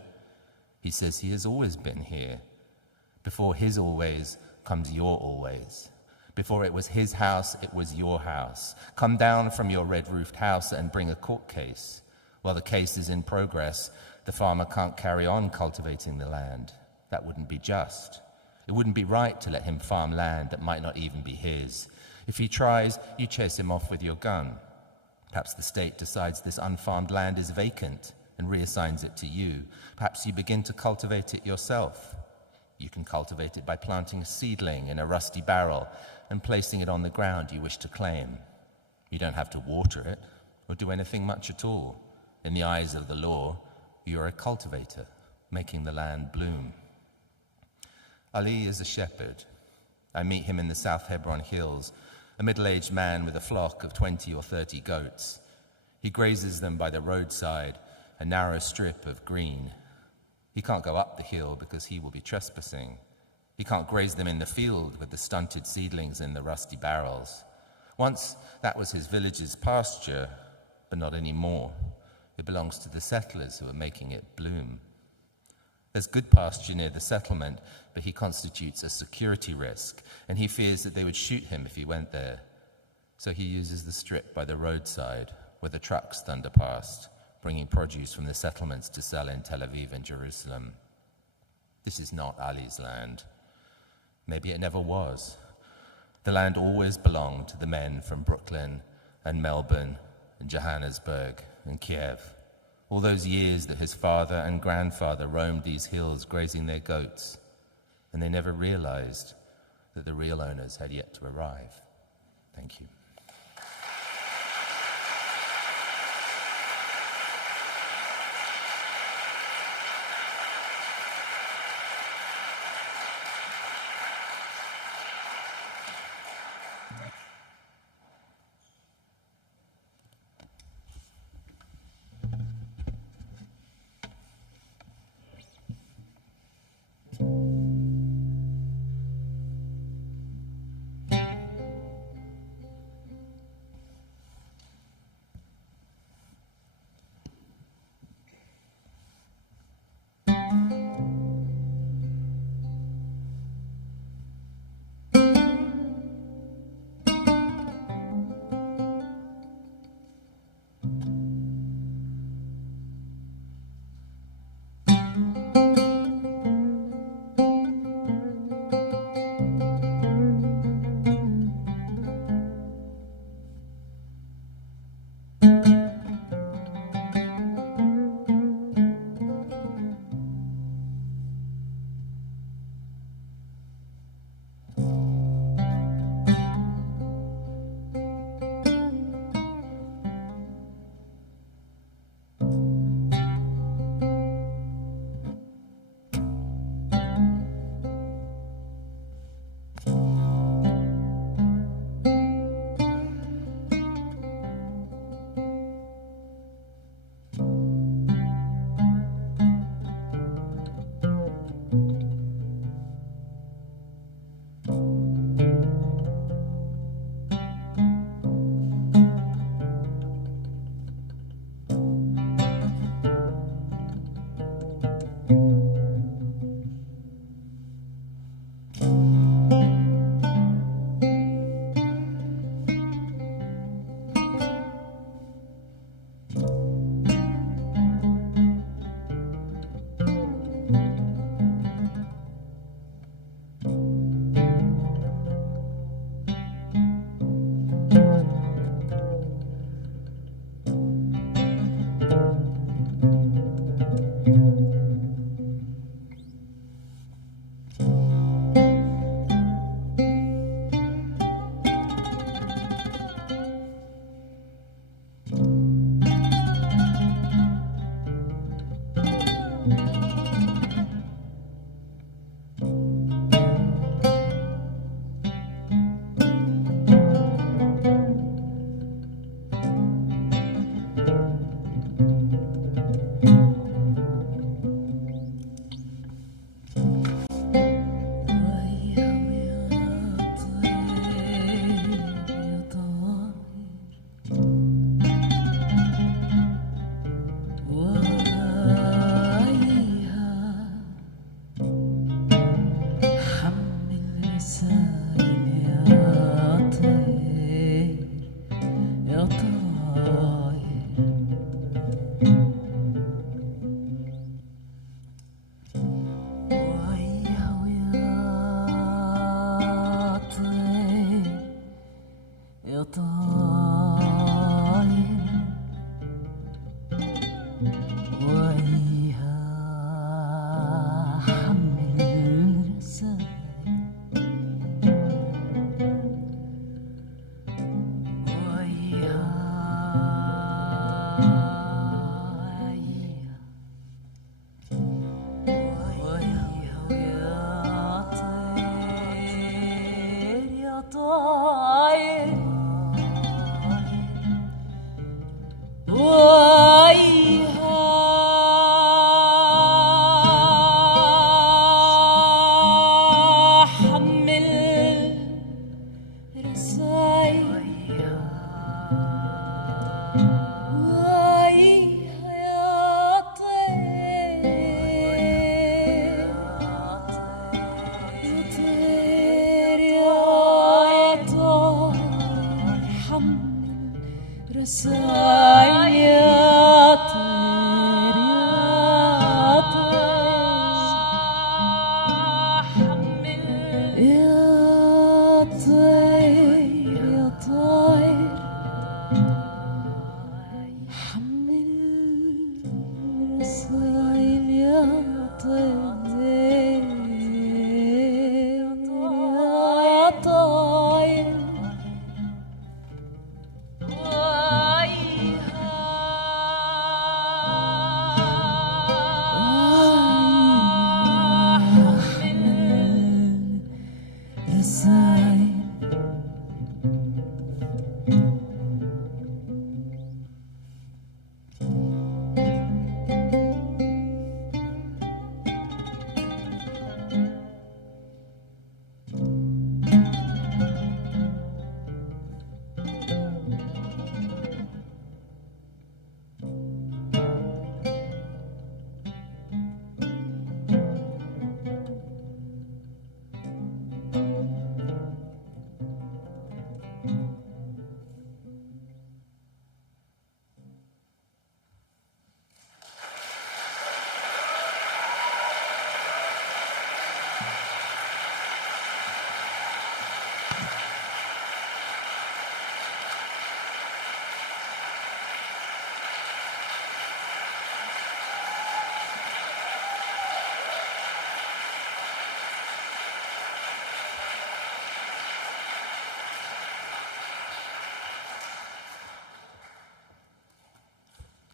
He says he has always been here. Before his always comes your always. Before it was his house, it was your house. Come down from your red-roofed house and bring a court case. While the case is in progress, the farmer can't carry on cultivating the land. That wouldn't be just. It wouldn't be right to let him farm land that might not even be his. If he tries, you chase him off with your gun. Perhaps the state decides this unfarmed land is vacant and reassigns it to you. Perhaps you begin to cultivate it yourself. You can cultivate it by planting a seedling in a rusty barrel and placing it on the ground you wish to claim. You don't have to water it or do anything much at all. In the eyes of the law, you're a cultivator, making the land bloom. Ali is a shepherd. I meet him in the South Hebron Hills, a middle-aged man with a flock of 20 or 30 goats. He grazes them by the roadside, a narrow strip of green. He can't go up the hill because he will be trespassing. He can't graze them in the field with the stunted seedlings in the rusty barrels. Once that was his village's pasture, but not anymore. It belongs to the settlers who are making it bloom. There's good pasture near the settlement, but he constitutes a security risk, and he fears that they would shoot him if he went there. So he uses the strip by the roadside, where the trucks thunder past, bringing produce from the settlements to sell in Tel Aviv and Jerusalem. This is not Ali's land. Maybe it never was. The land always belonged to the men from Brooklyn and Melbourne and Johannesburg and Kiev. All those years that his father and grandfather roamed these hills grazing their goats, and they never realized that the real owners had yet to arrive. Thank you.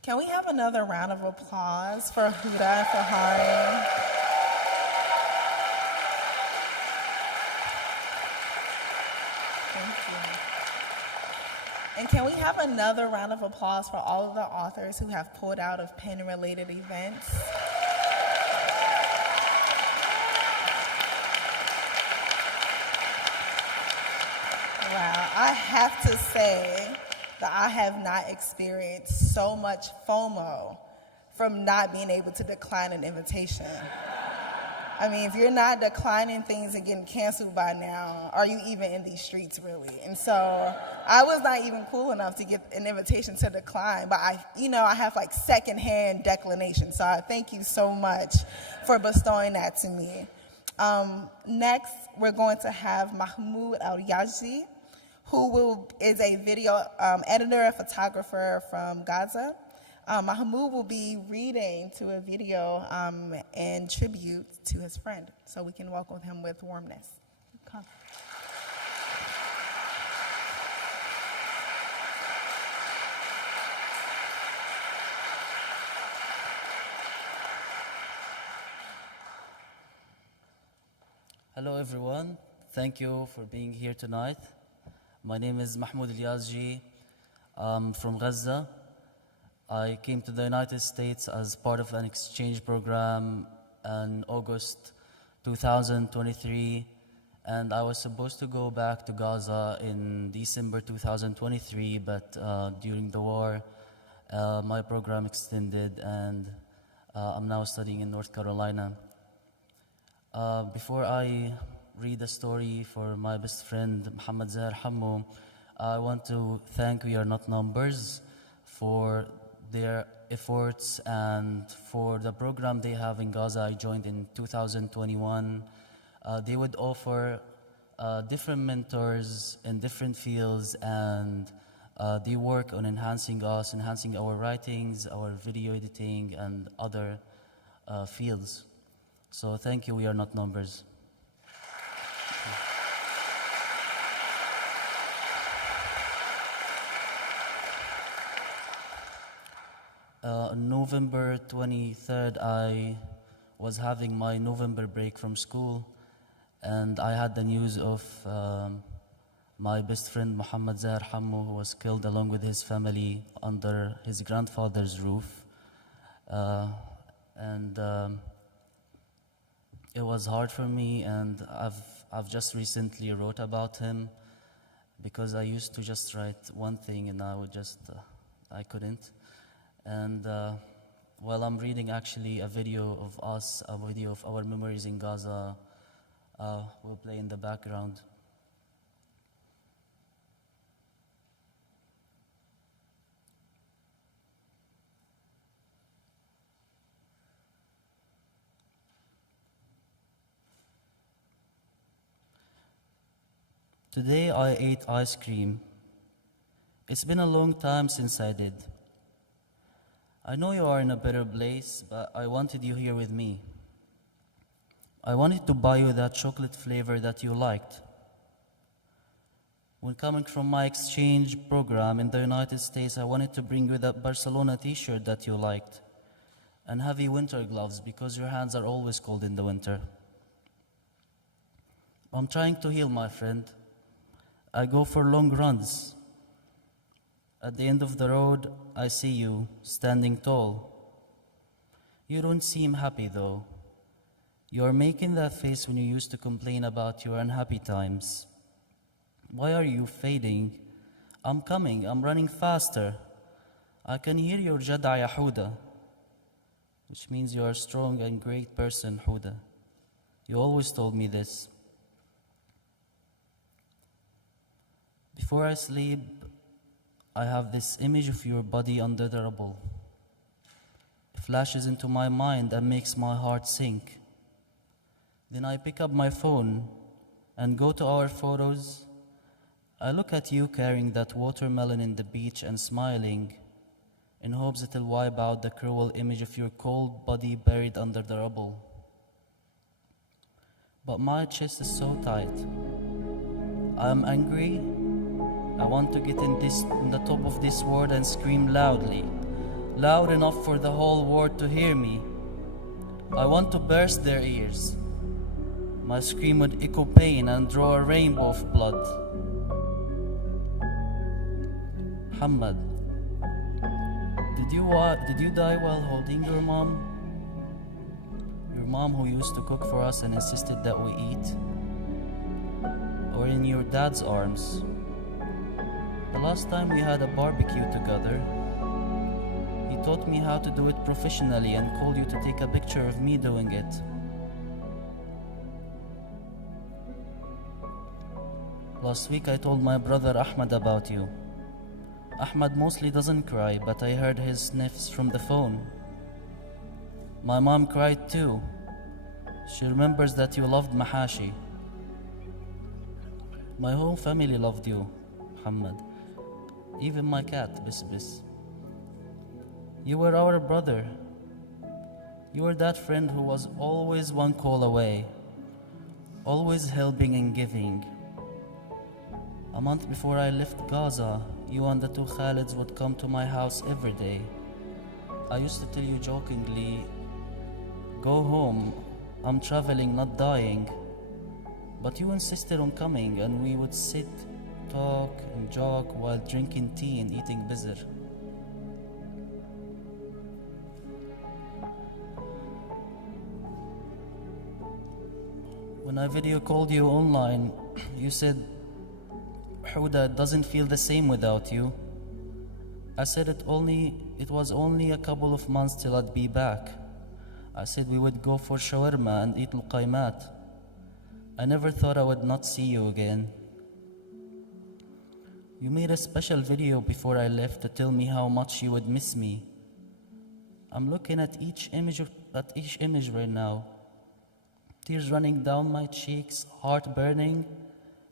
Can we have another round of applause for Huda and for Haya? Thank you. And can we have another round of applause for all of the authors who have pulled out of pen-related events? Wow, I have to say that I have not experienced so much FOMO from not being able to decline an invitation. I mean, if you're not declining things and getting canceled by now, are you even in these streets really? And so I was not even cool enough to get an invitation to decline, but I have like secondhand declination. So I thank you so much for bestowing that to me. Next, we're going to have Mahmoud Alyazji, who is a video editor and photographer from Gaza. Mahmoud will be reading to a video in tribute to his friend, so we can welcome him with warmness. Come. Hello everyone, thank you for being here tonight. My name is Mahmoud Alyazji. I'm from Gaza. I came to the United States as part of an exchange program in August 2023, and I was supposed to go back to Gaza in December 2023, but during the war, my program extended, and I'm now studying in North Carolina. Before I read a story for my best friend, Mohammed Zaher Hammo, I want to thank We Are Not Numbers for their efforts and for the program they have in Gaza. I joined in 2021. They would offer different mentors in different fields, and they work on enhancing us, enhancing our writings, our video editing, and other fields. So thank you, We Are Not Numbers. On November 23rd, I was having my November break from school, and I had the news of my best friend Mohammed Zaher Hammo, who was killed along with his family under his grandfather's roof. It was hard for me, and I've just recently wrote about him because I used to just write one thing and I couldn't. And while I'm reading actually a video of our memories in Gaza, will play in the background. Today I ate ice cream. It's been a long time since I did. I know you are in a better place, but I wanted you here with me. I wanted to buy you that chocolate flavor that you liked. When coming from my exchange program in the United States, I wanted to bring you that Barcelona t-shirt that you liked and heavy winter gloves because your hands are always cold in the winter. I'm trying to heal, my friend. I go for long runs. At the end of the road, I see you standing tall. You don't seem happy though. You are making that face when you used to complain about your unhappy times. Why are you fading? I'm coming, I'm running faster. I can hear your Joudah ya Huda, which means you are a strong and great person, Huda. You always told me this. Before I sleep, I have this image of your body under the rubble. It flashes into my mind and makes my heart sink. Then I pick up my phone and go to our photos. I look at you carrying that watermelon in the beach and smiling in hopes it'll wipe out the cruel image of your cold body buried under the rubble. But my chest is so tight. I am angry. I want to get in the top of this world and scream loudly, loud enough for the whole world to hear me. I want to burst their ears. My scream would echo pain and draw a rainbow of blood. Muhammad, did you die while holding your mom? Your mom who used to cook for us and insisted that we eat? Or in your dad's arms? The last time we had a barbecue together, he taught me how to do it professionally and called you to take a picture of me doing it. Last week I told my brother Ahmed about you. Ahmed mostly doesn't cry, but I heard his sniffs from the phone. My mom cried too. She remembers that you loved mahashi. My whole family loved you, Muhammad. Even my cat, Bis. You were our brother. You were that friend who was always one call away, always helping and giving. A month before I left Gaza, you and the two Khalids would come to my house every day. I used to tell you jokingly, go home, I'm traveling, not dying. But you insisted on coming, and we would sit, talk and joke while drinking tea and eating bizr. When I video called you online, you said, Huda, it doesn't feel the same without you. I said it was only a couple of months till I'd be back. I said we would go for shawarma and eat al-qaymat. I never thought I would not see you again. You made a special video before I left to tell me how much you would miss me. I'm looking at each image right now. Tears running down my cheeks, heart burning,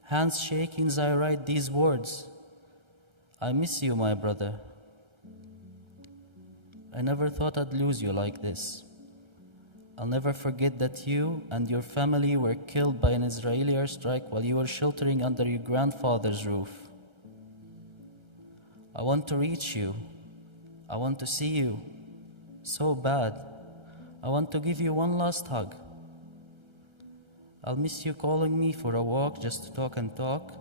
hands shaking as I write these words. I miss you, my brother. I never thought I'd lose you like this. I'll never forget that you and your family were killed by an Israeli airstrike while you were sheltering under your grandfather's roof. I want to reach you. I want to see you. So bad. I want to give you one last hug. I'll miss you calling me for a walk just to talk and talk.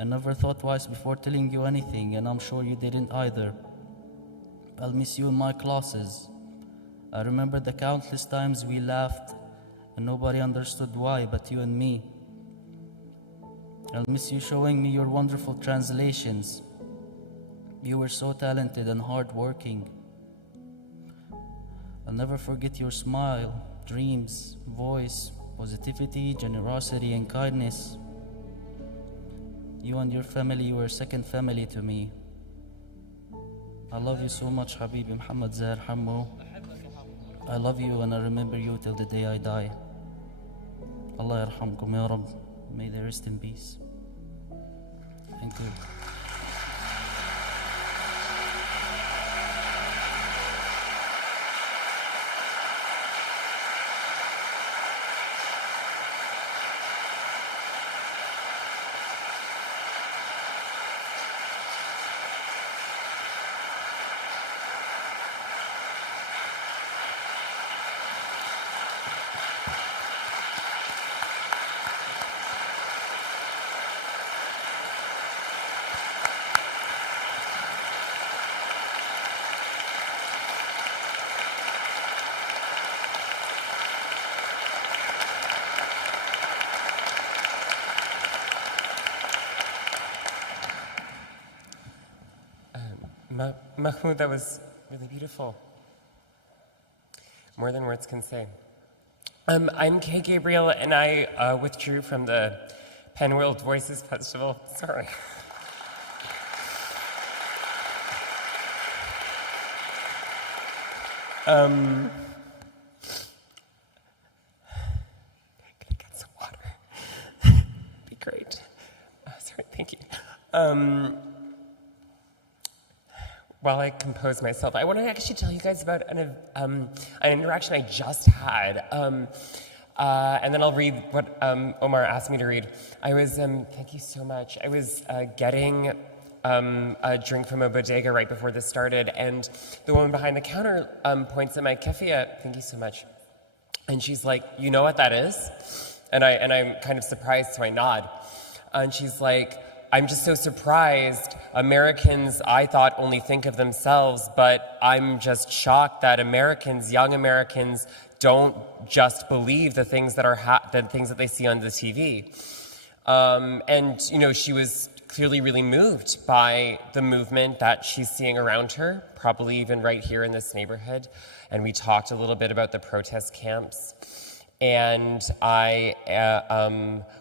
I never thought twice before telling you anything, and I'm sure you didn't either. I'll miss you in my classes. I remember the countless times we laughed and nobody understood why but you and me. I'll miss you showing me your wonderful translations. You were so talented and hardworking. I'll never forget your smile, dreams, voice, positivity, generosity, and kindness. You and your family were a second family to me. I love you so much, Habibi Mohammed Zaher Hammo. I love you and I remember you till the day I die. Allah yarhamkum ya Rabb. May they rest in peace. Thank you. Mahmoud, that was really beautiful. More than words can say. I'm Kay Gabriel, and I withdrew from the Penn World Voices Festival. Sorry. Can I get some water? Be great. Sorry, thank you. While I compose myself, I want to actually tell you guys about an interaction I just had. And then I'll read what Omar asked me to read. I was, thank you so much. I was getting a drink from a bodega right before this started, and the woman behind the counter points at my keffiyeh, thank you so much. And she's like, you know what that is? And I'm kind of surprised, so I nod. And she's like, I'm just so surprised. Americans, I thought, only think of themselves, but I'm just shocked that Americans, young Americans, don't just believe the things that are the things that they see on the TV. And you know, she was clearly really moved by the movement that she's seeing around her, probably even right here in this neighborhood. And we talked a little bit about the protest camps. And I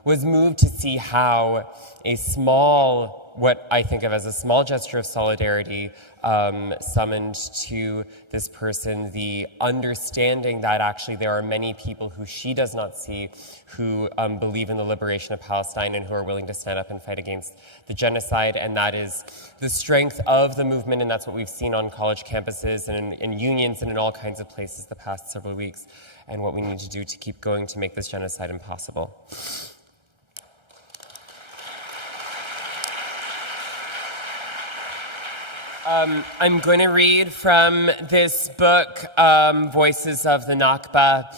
was moved to see how a small, what I think of as a small gesture of solidarity, summoned to this person the understanding that actually there are many people who she does not see who believe in the liberation of Palestine and who are willing to stand up and fight against the genocide. And that is the strength of the movement, and that's what we've seen on college campuses and in unions and in all kinds of places the past several weeks, and what we need to do to keep going to make this genocide impossible. I'm going to read from this book, Voices of the Nakba,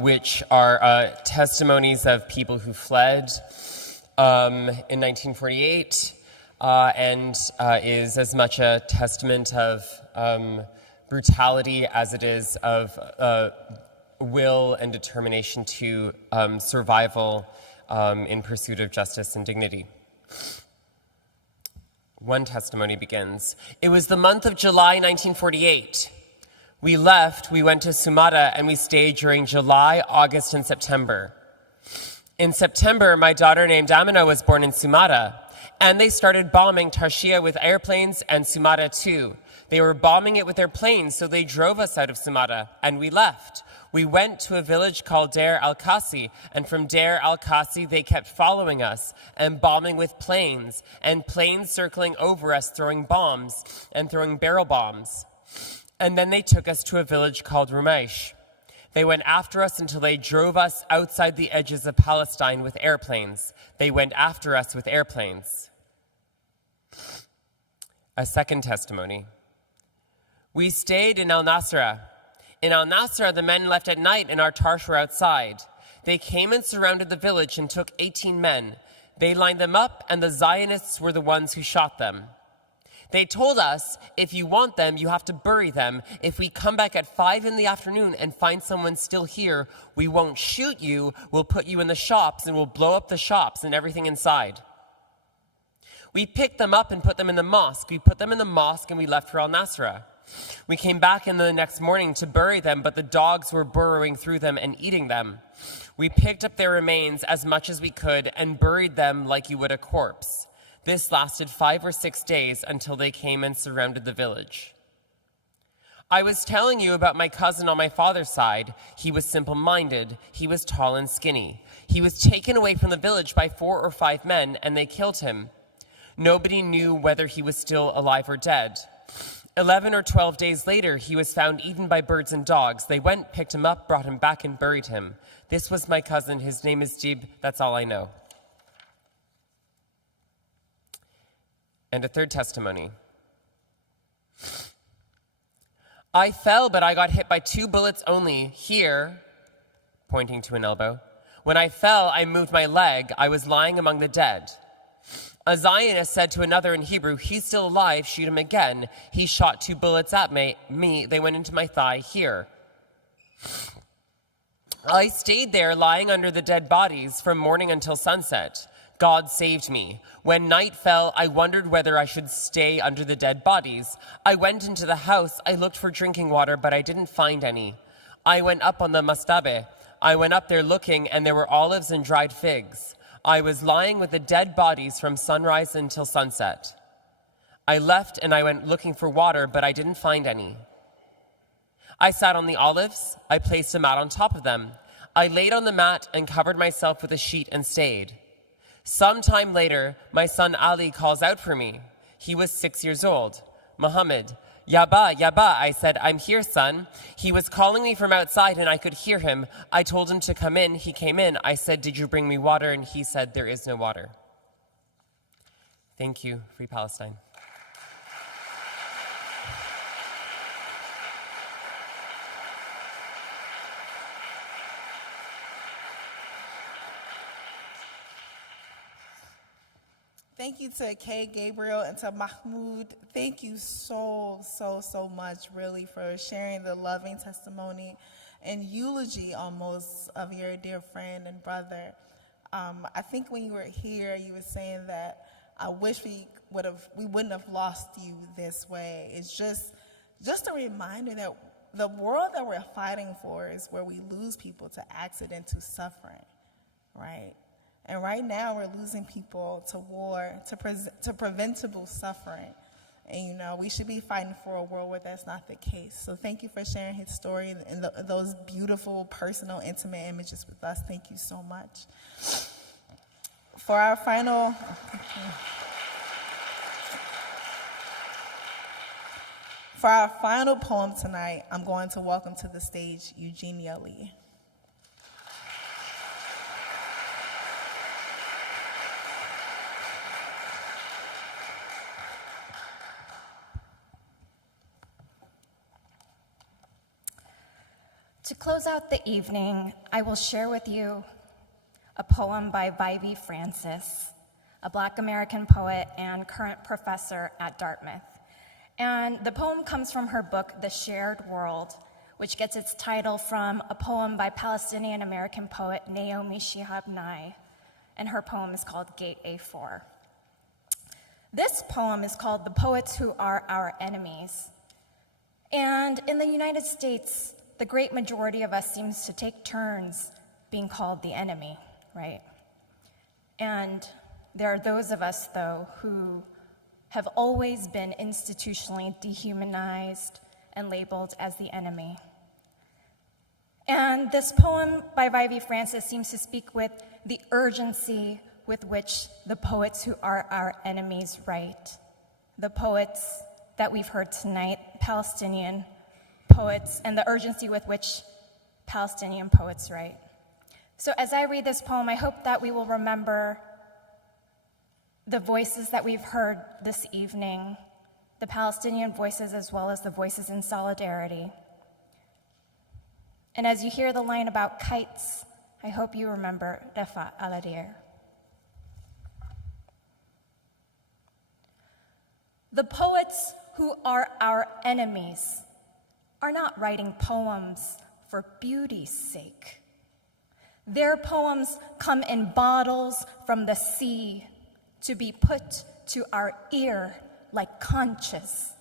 which are testimonies of people who fled in 1948, and is as much a testament of brutality as it is of will and determination to survival in pursuit of justice and dignity. One testimony begins, "It was the month of July 1948. We left, we went to Sumata, and we stayed during July, August, and September. In September, my daughter named Amina was born in Sumata, and they started bombing Tarshiya with airplanes and Sumata too. They were bombing it with their planes, so they drove us out of Sumata, and we left. We went to a village called Deir al-Kasi, and from Deir al-Kasi, they kept following us and bombing with planes, and planes circling over us, throwing bombs and throwing barrel bombs. And then they took us to a village called Rumaish. They went after us until they drove us outside the edges of Palestine with airplanes. They went after us with airplanes." A second testimony. "We stayed in al-Nasra. In al-Nasra, the men left at night and our Tarsh were outside. They came and surrounded the village and took 18 men. They lined them up, and the Zionists were the ones who shot them. They told us, if you want them, you have to bury them. If we come back at 5 in the afternoon and find someone still here, we won't shoot you, we'll put you in the shops, and we'll blow up the shops and everything inside. We picked them up and put them in the mosque. We put them in the mosque and we left for al-Nasra. We came back in the next morning to bury them, but the dogs were burrowing through them and eating them. We picked up their remains as much as we could and buried them like you would a corpse. This lasted 5 or 6 days until they came and surrounded the village. I was telling you about my cousin on my father's side. He was simple-minded. He was tall and skinny. He was taken away from the village by 4 or 5 men, and they killed him. Nobody knew whether he was still alive or dead. 11 or 12 days later, he was found eaten by birds and dogs. They went, picked him up, brought him back, and buried him. This was my cousin. His name is Jib. That's all I know. And a third testimony. I fell, but I got hit by 2 bullets only. Here, pointing to an elbow. When I fell, I moved my leg. I was lying among the dead. A Zionist said to another in Hebrew, he's still alive, shoot him again. He shot 2 bullets at me. They went into my thigh here. I stayed there lying under the dead bodies from morning until sunset. God saved me. When night fell, I wondered whether I should stay under the dead bodies. I went into the house. I looked for drinking water, but I didn't find any. I went up on the mastabe. I went up there looking, and there were olives and dried figs. I was lying with the dead bodies from sunrise until sunset. I left and I went looking for water, but I didn't find any. I sat on the olives. I placed a mat on top of them. I laid on the mat and covered myself with a sheet and stayed. Some time later, my son Ali calls out for me. He was 6 years old. Mohammed, Yaba, Yaba, I said, I'm here, son. He was calling me from outside and I could hear him. I told him to come in. He came in. I said, did you bring me water? And he said, there is no water. Thank you. Free Palestine. Thank you to Kay, Gabriel, and to Mahmoud. Thank you so much, really, for sharing the loving testimony and eulogy almost of your dear friend and brother. I think when you were here, you were saying that I wish we wouldn't have lost you this way. It's just a reminder that the world that we're fighting for is where we lose people to accident, to suffering, right? And right now, we're losing people to war, to preventable suffering. And, we should be fighting for a world where that's not the case. So thank you for sharing his story and those beautiful, personal, intimate images with us. Thank you so much. For our final poem tonight, I'm going to welcome to the stage Eugenia Lee. To close out the evening, I will share with you a poem by Evie Francis, a Black American poet and current professor at Dartmouth. And the poem comes from her book, The Shared World, which gets its title from a poem by Palestinian American poet Naomi Shihab Nye, and her poem is called Gate A4. This poem is called The Poets Who Are Our Enemies. And in the United States, the great majority of us seems to take turns being called the enemy, right? And there are those of us, though, who have always been institutionally dehumanized and labeled as the enemy. And this poem by Evie Francis seems to speak with the urgency with which the poets who are our enemies write. The poets that we've heard tonight, Palestinian poets, and the urgency with which Palestinian poets write. So as I read this poem, I hope that we will remember the voices that we've heard this evening, the Palestinian voices as well as the voices in solidarity. And as you hear the line about kites, I hope you remember Refa Aladir. The poets who are our enemies are not writing poems for beauty's sake. Their poems come in bottles from the sea to be put to our ear like conches.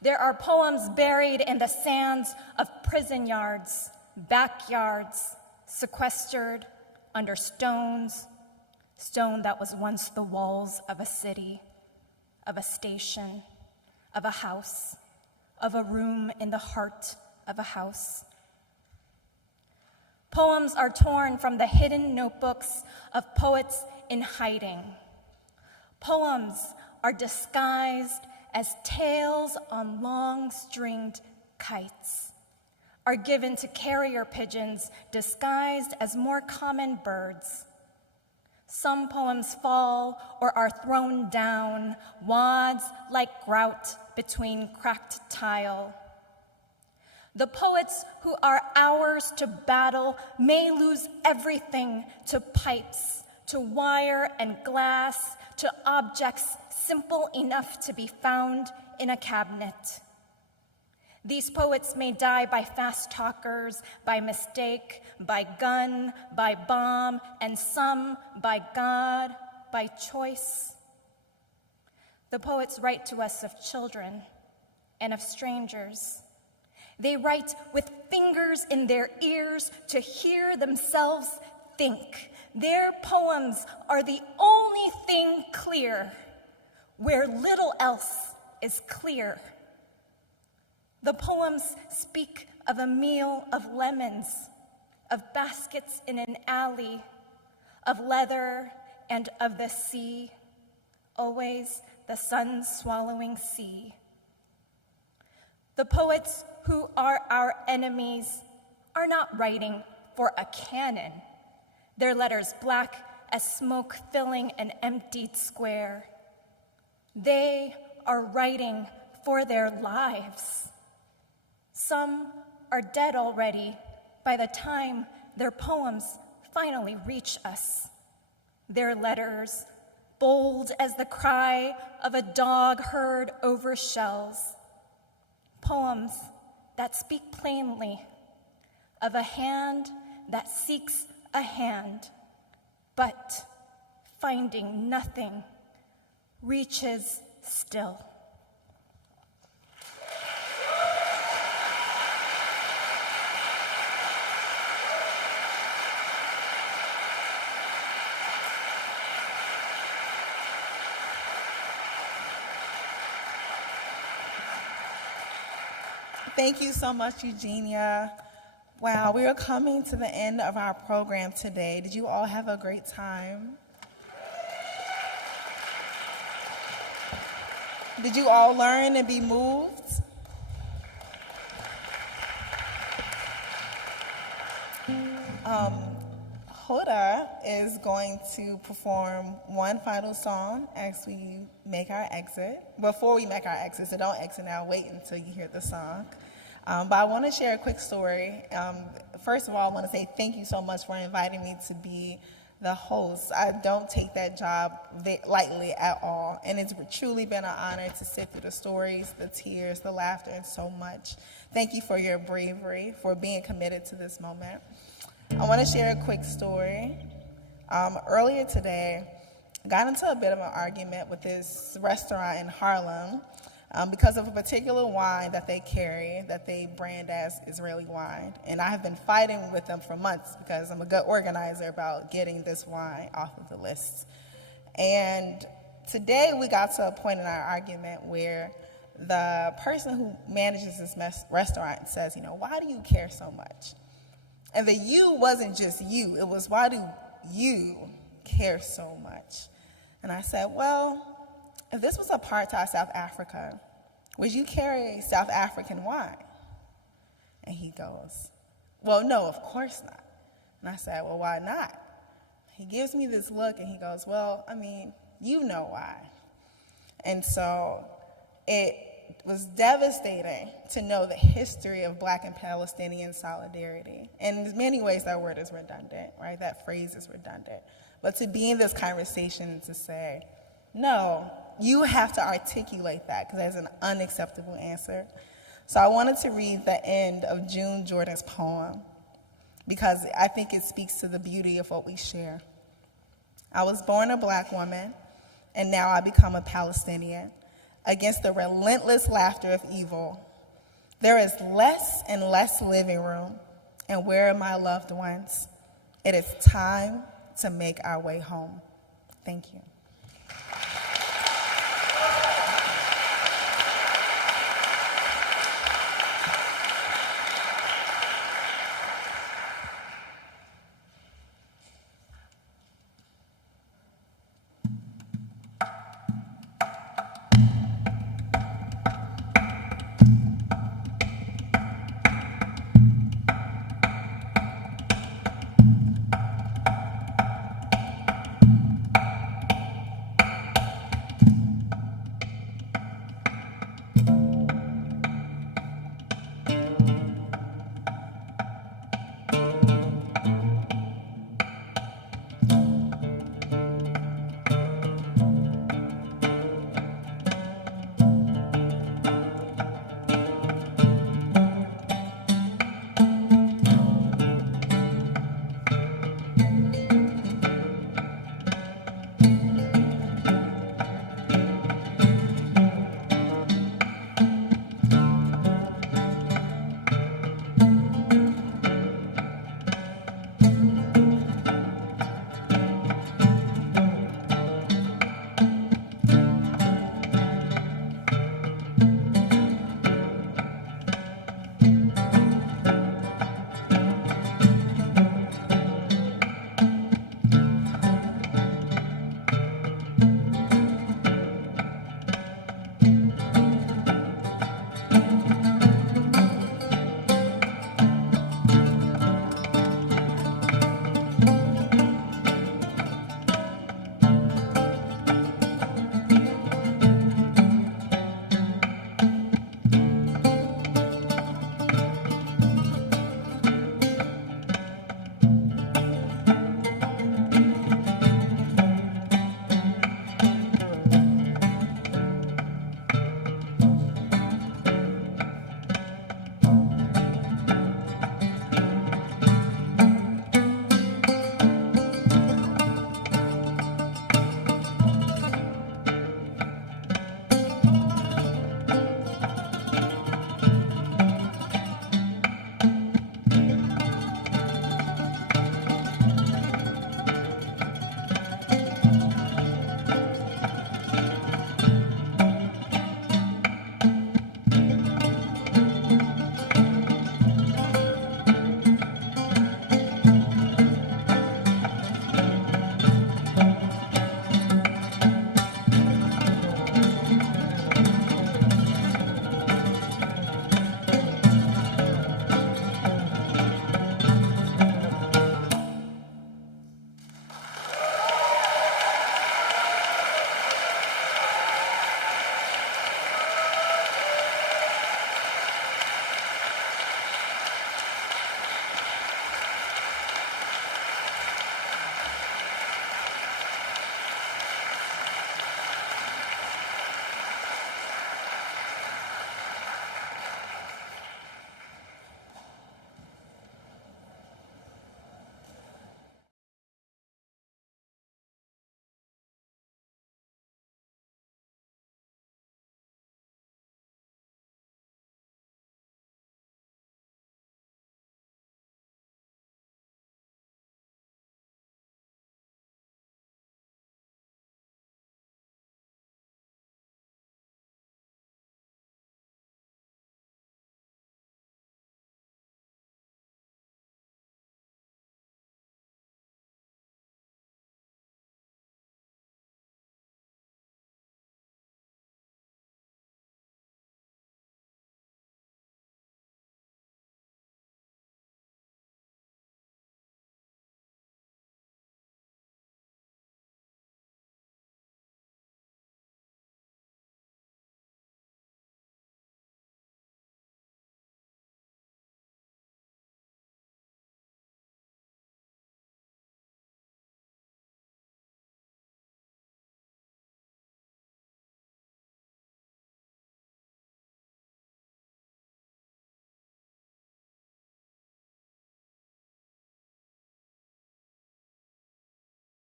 There are poems buried in the sands of prison yards, backyards, sequestered under stones, stone that was once the walls of a city, of a station, of a house, of a room in the heart of a house. Poems are torn from the hidden notebooks of poets in hiding. Poems are disguised as tales on long-stringed kites, are given to carrier pigeons disguised as more common birds. Some poems fall or are thrown down, wads like grout between cracked tile. The poets who are ours to battle may lose everything to pipes, to wire and glass, to objects simple enough to be found in a cabinet. These poets may die by fast talkers, by mistake, by gun, by bomb, and some by God, by choice. The poets write to us of children and of strangers. They write with fingers in their ears to hear themselves think. Their poems are the only thing clear where little else is clear. The poems speak of a meal of lemons, of baskets in an alley, of leather and of the sea, always the sun-swallowing sea. The poets who are our enemies are not writing for a canon, their letters black as smoke filling an emptied square. They are writing for their lives. Some are dead already by the time their poems finally reach us. Their letters, bold as the cry of a dog heard over shells. Poems that speak plainly of a hand that seeks a hand, but finding nothing, reaches still. Thank you so much, Eugenia. Wow, we are coming to the end of our program today. Did you all have a great time? Did you all learn and be moved? Huda is going to perform one final song as we make our exit. Before we make our exit, so don't exit now, wait until you hear the song. But I want to share a quick story. First of all, I want to say thank you so much for inviting me to be the host. I don't take that job lightly at all, and it's truly been an honor to sit through the stories, the tears, the laughter, and so much. Thank you for your bravery, for being committed to this moment. I want to share a quick story. Earlier today, I got into a bit of an argument with this restaurant in Harlem because of a particular wine that they carry, that they brand as Israeli wine. And I have been fighting with them for months because I'm a good organizer about getting this wine off of the list. And today we got to a point in our argument where the person who manages this restaurant says, why do you care so much? And the you wasn't just you, it was why do you care so much? And I said, well, if this was apartheid South Africa, would you carry South African wine? And he goes, well, no, of course not. And I said, well, why not? He gives me this look and he goes, well, you know why. And so was devastating to know the history of Black and Palestinian solidarity. And in many ways, that word is redundant, right? That phrase is redundant. But to be in this conversation and to say, no, you have to articulate that because that's an unacceptable answer. So I wanted to read the end of June Jordan's poem because I think it speaks to the beauty of what we share. I was born a Black woman, and now I become a Palestinian. Against the relentless laughter of evil, there is less and less living room. And where are my loved ones? It is time to make our way home. Thank you.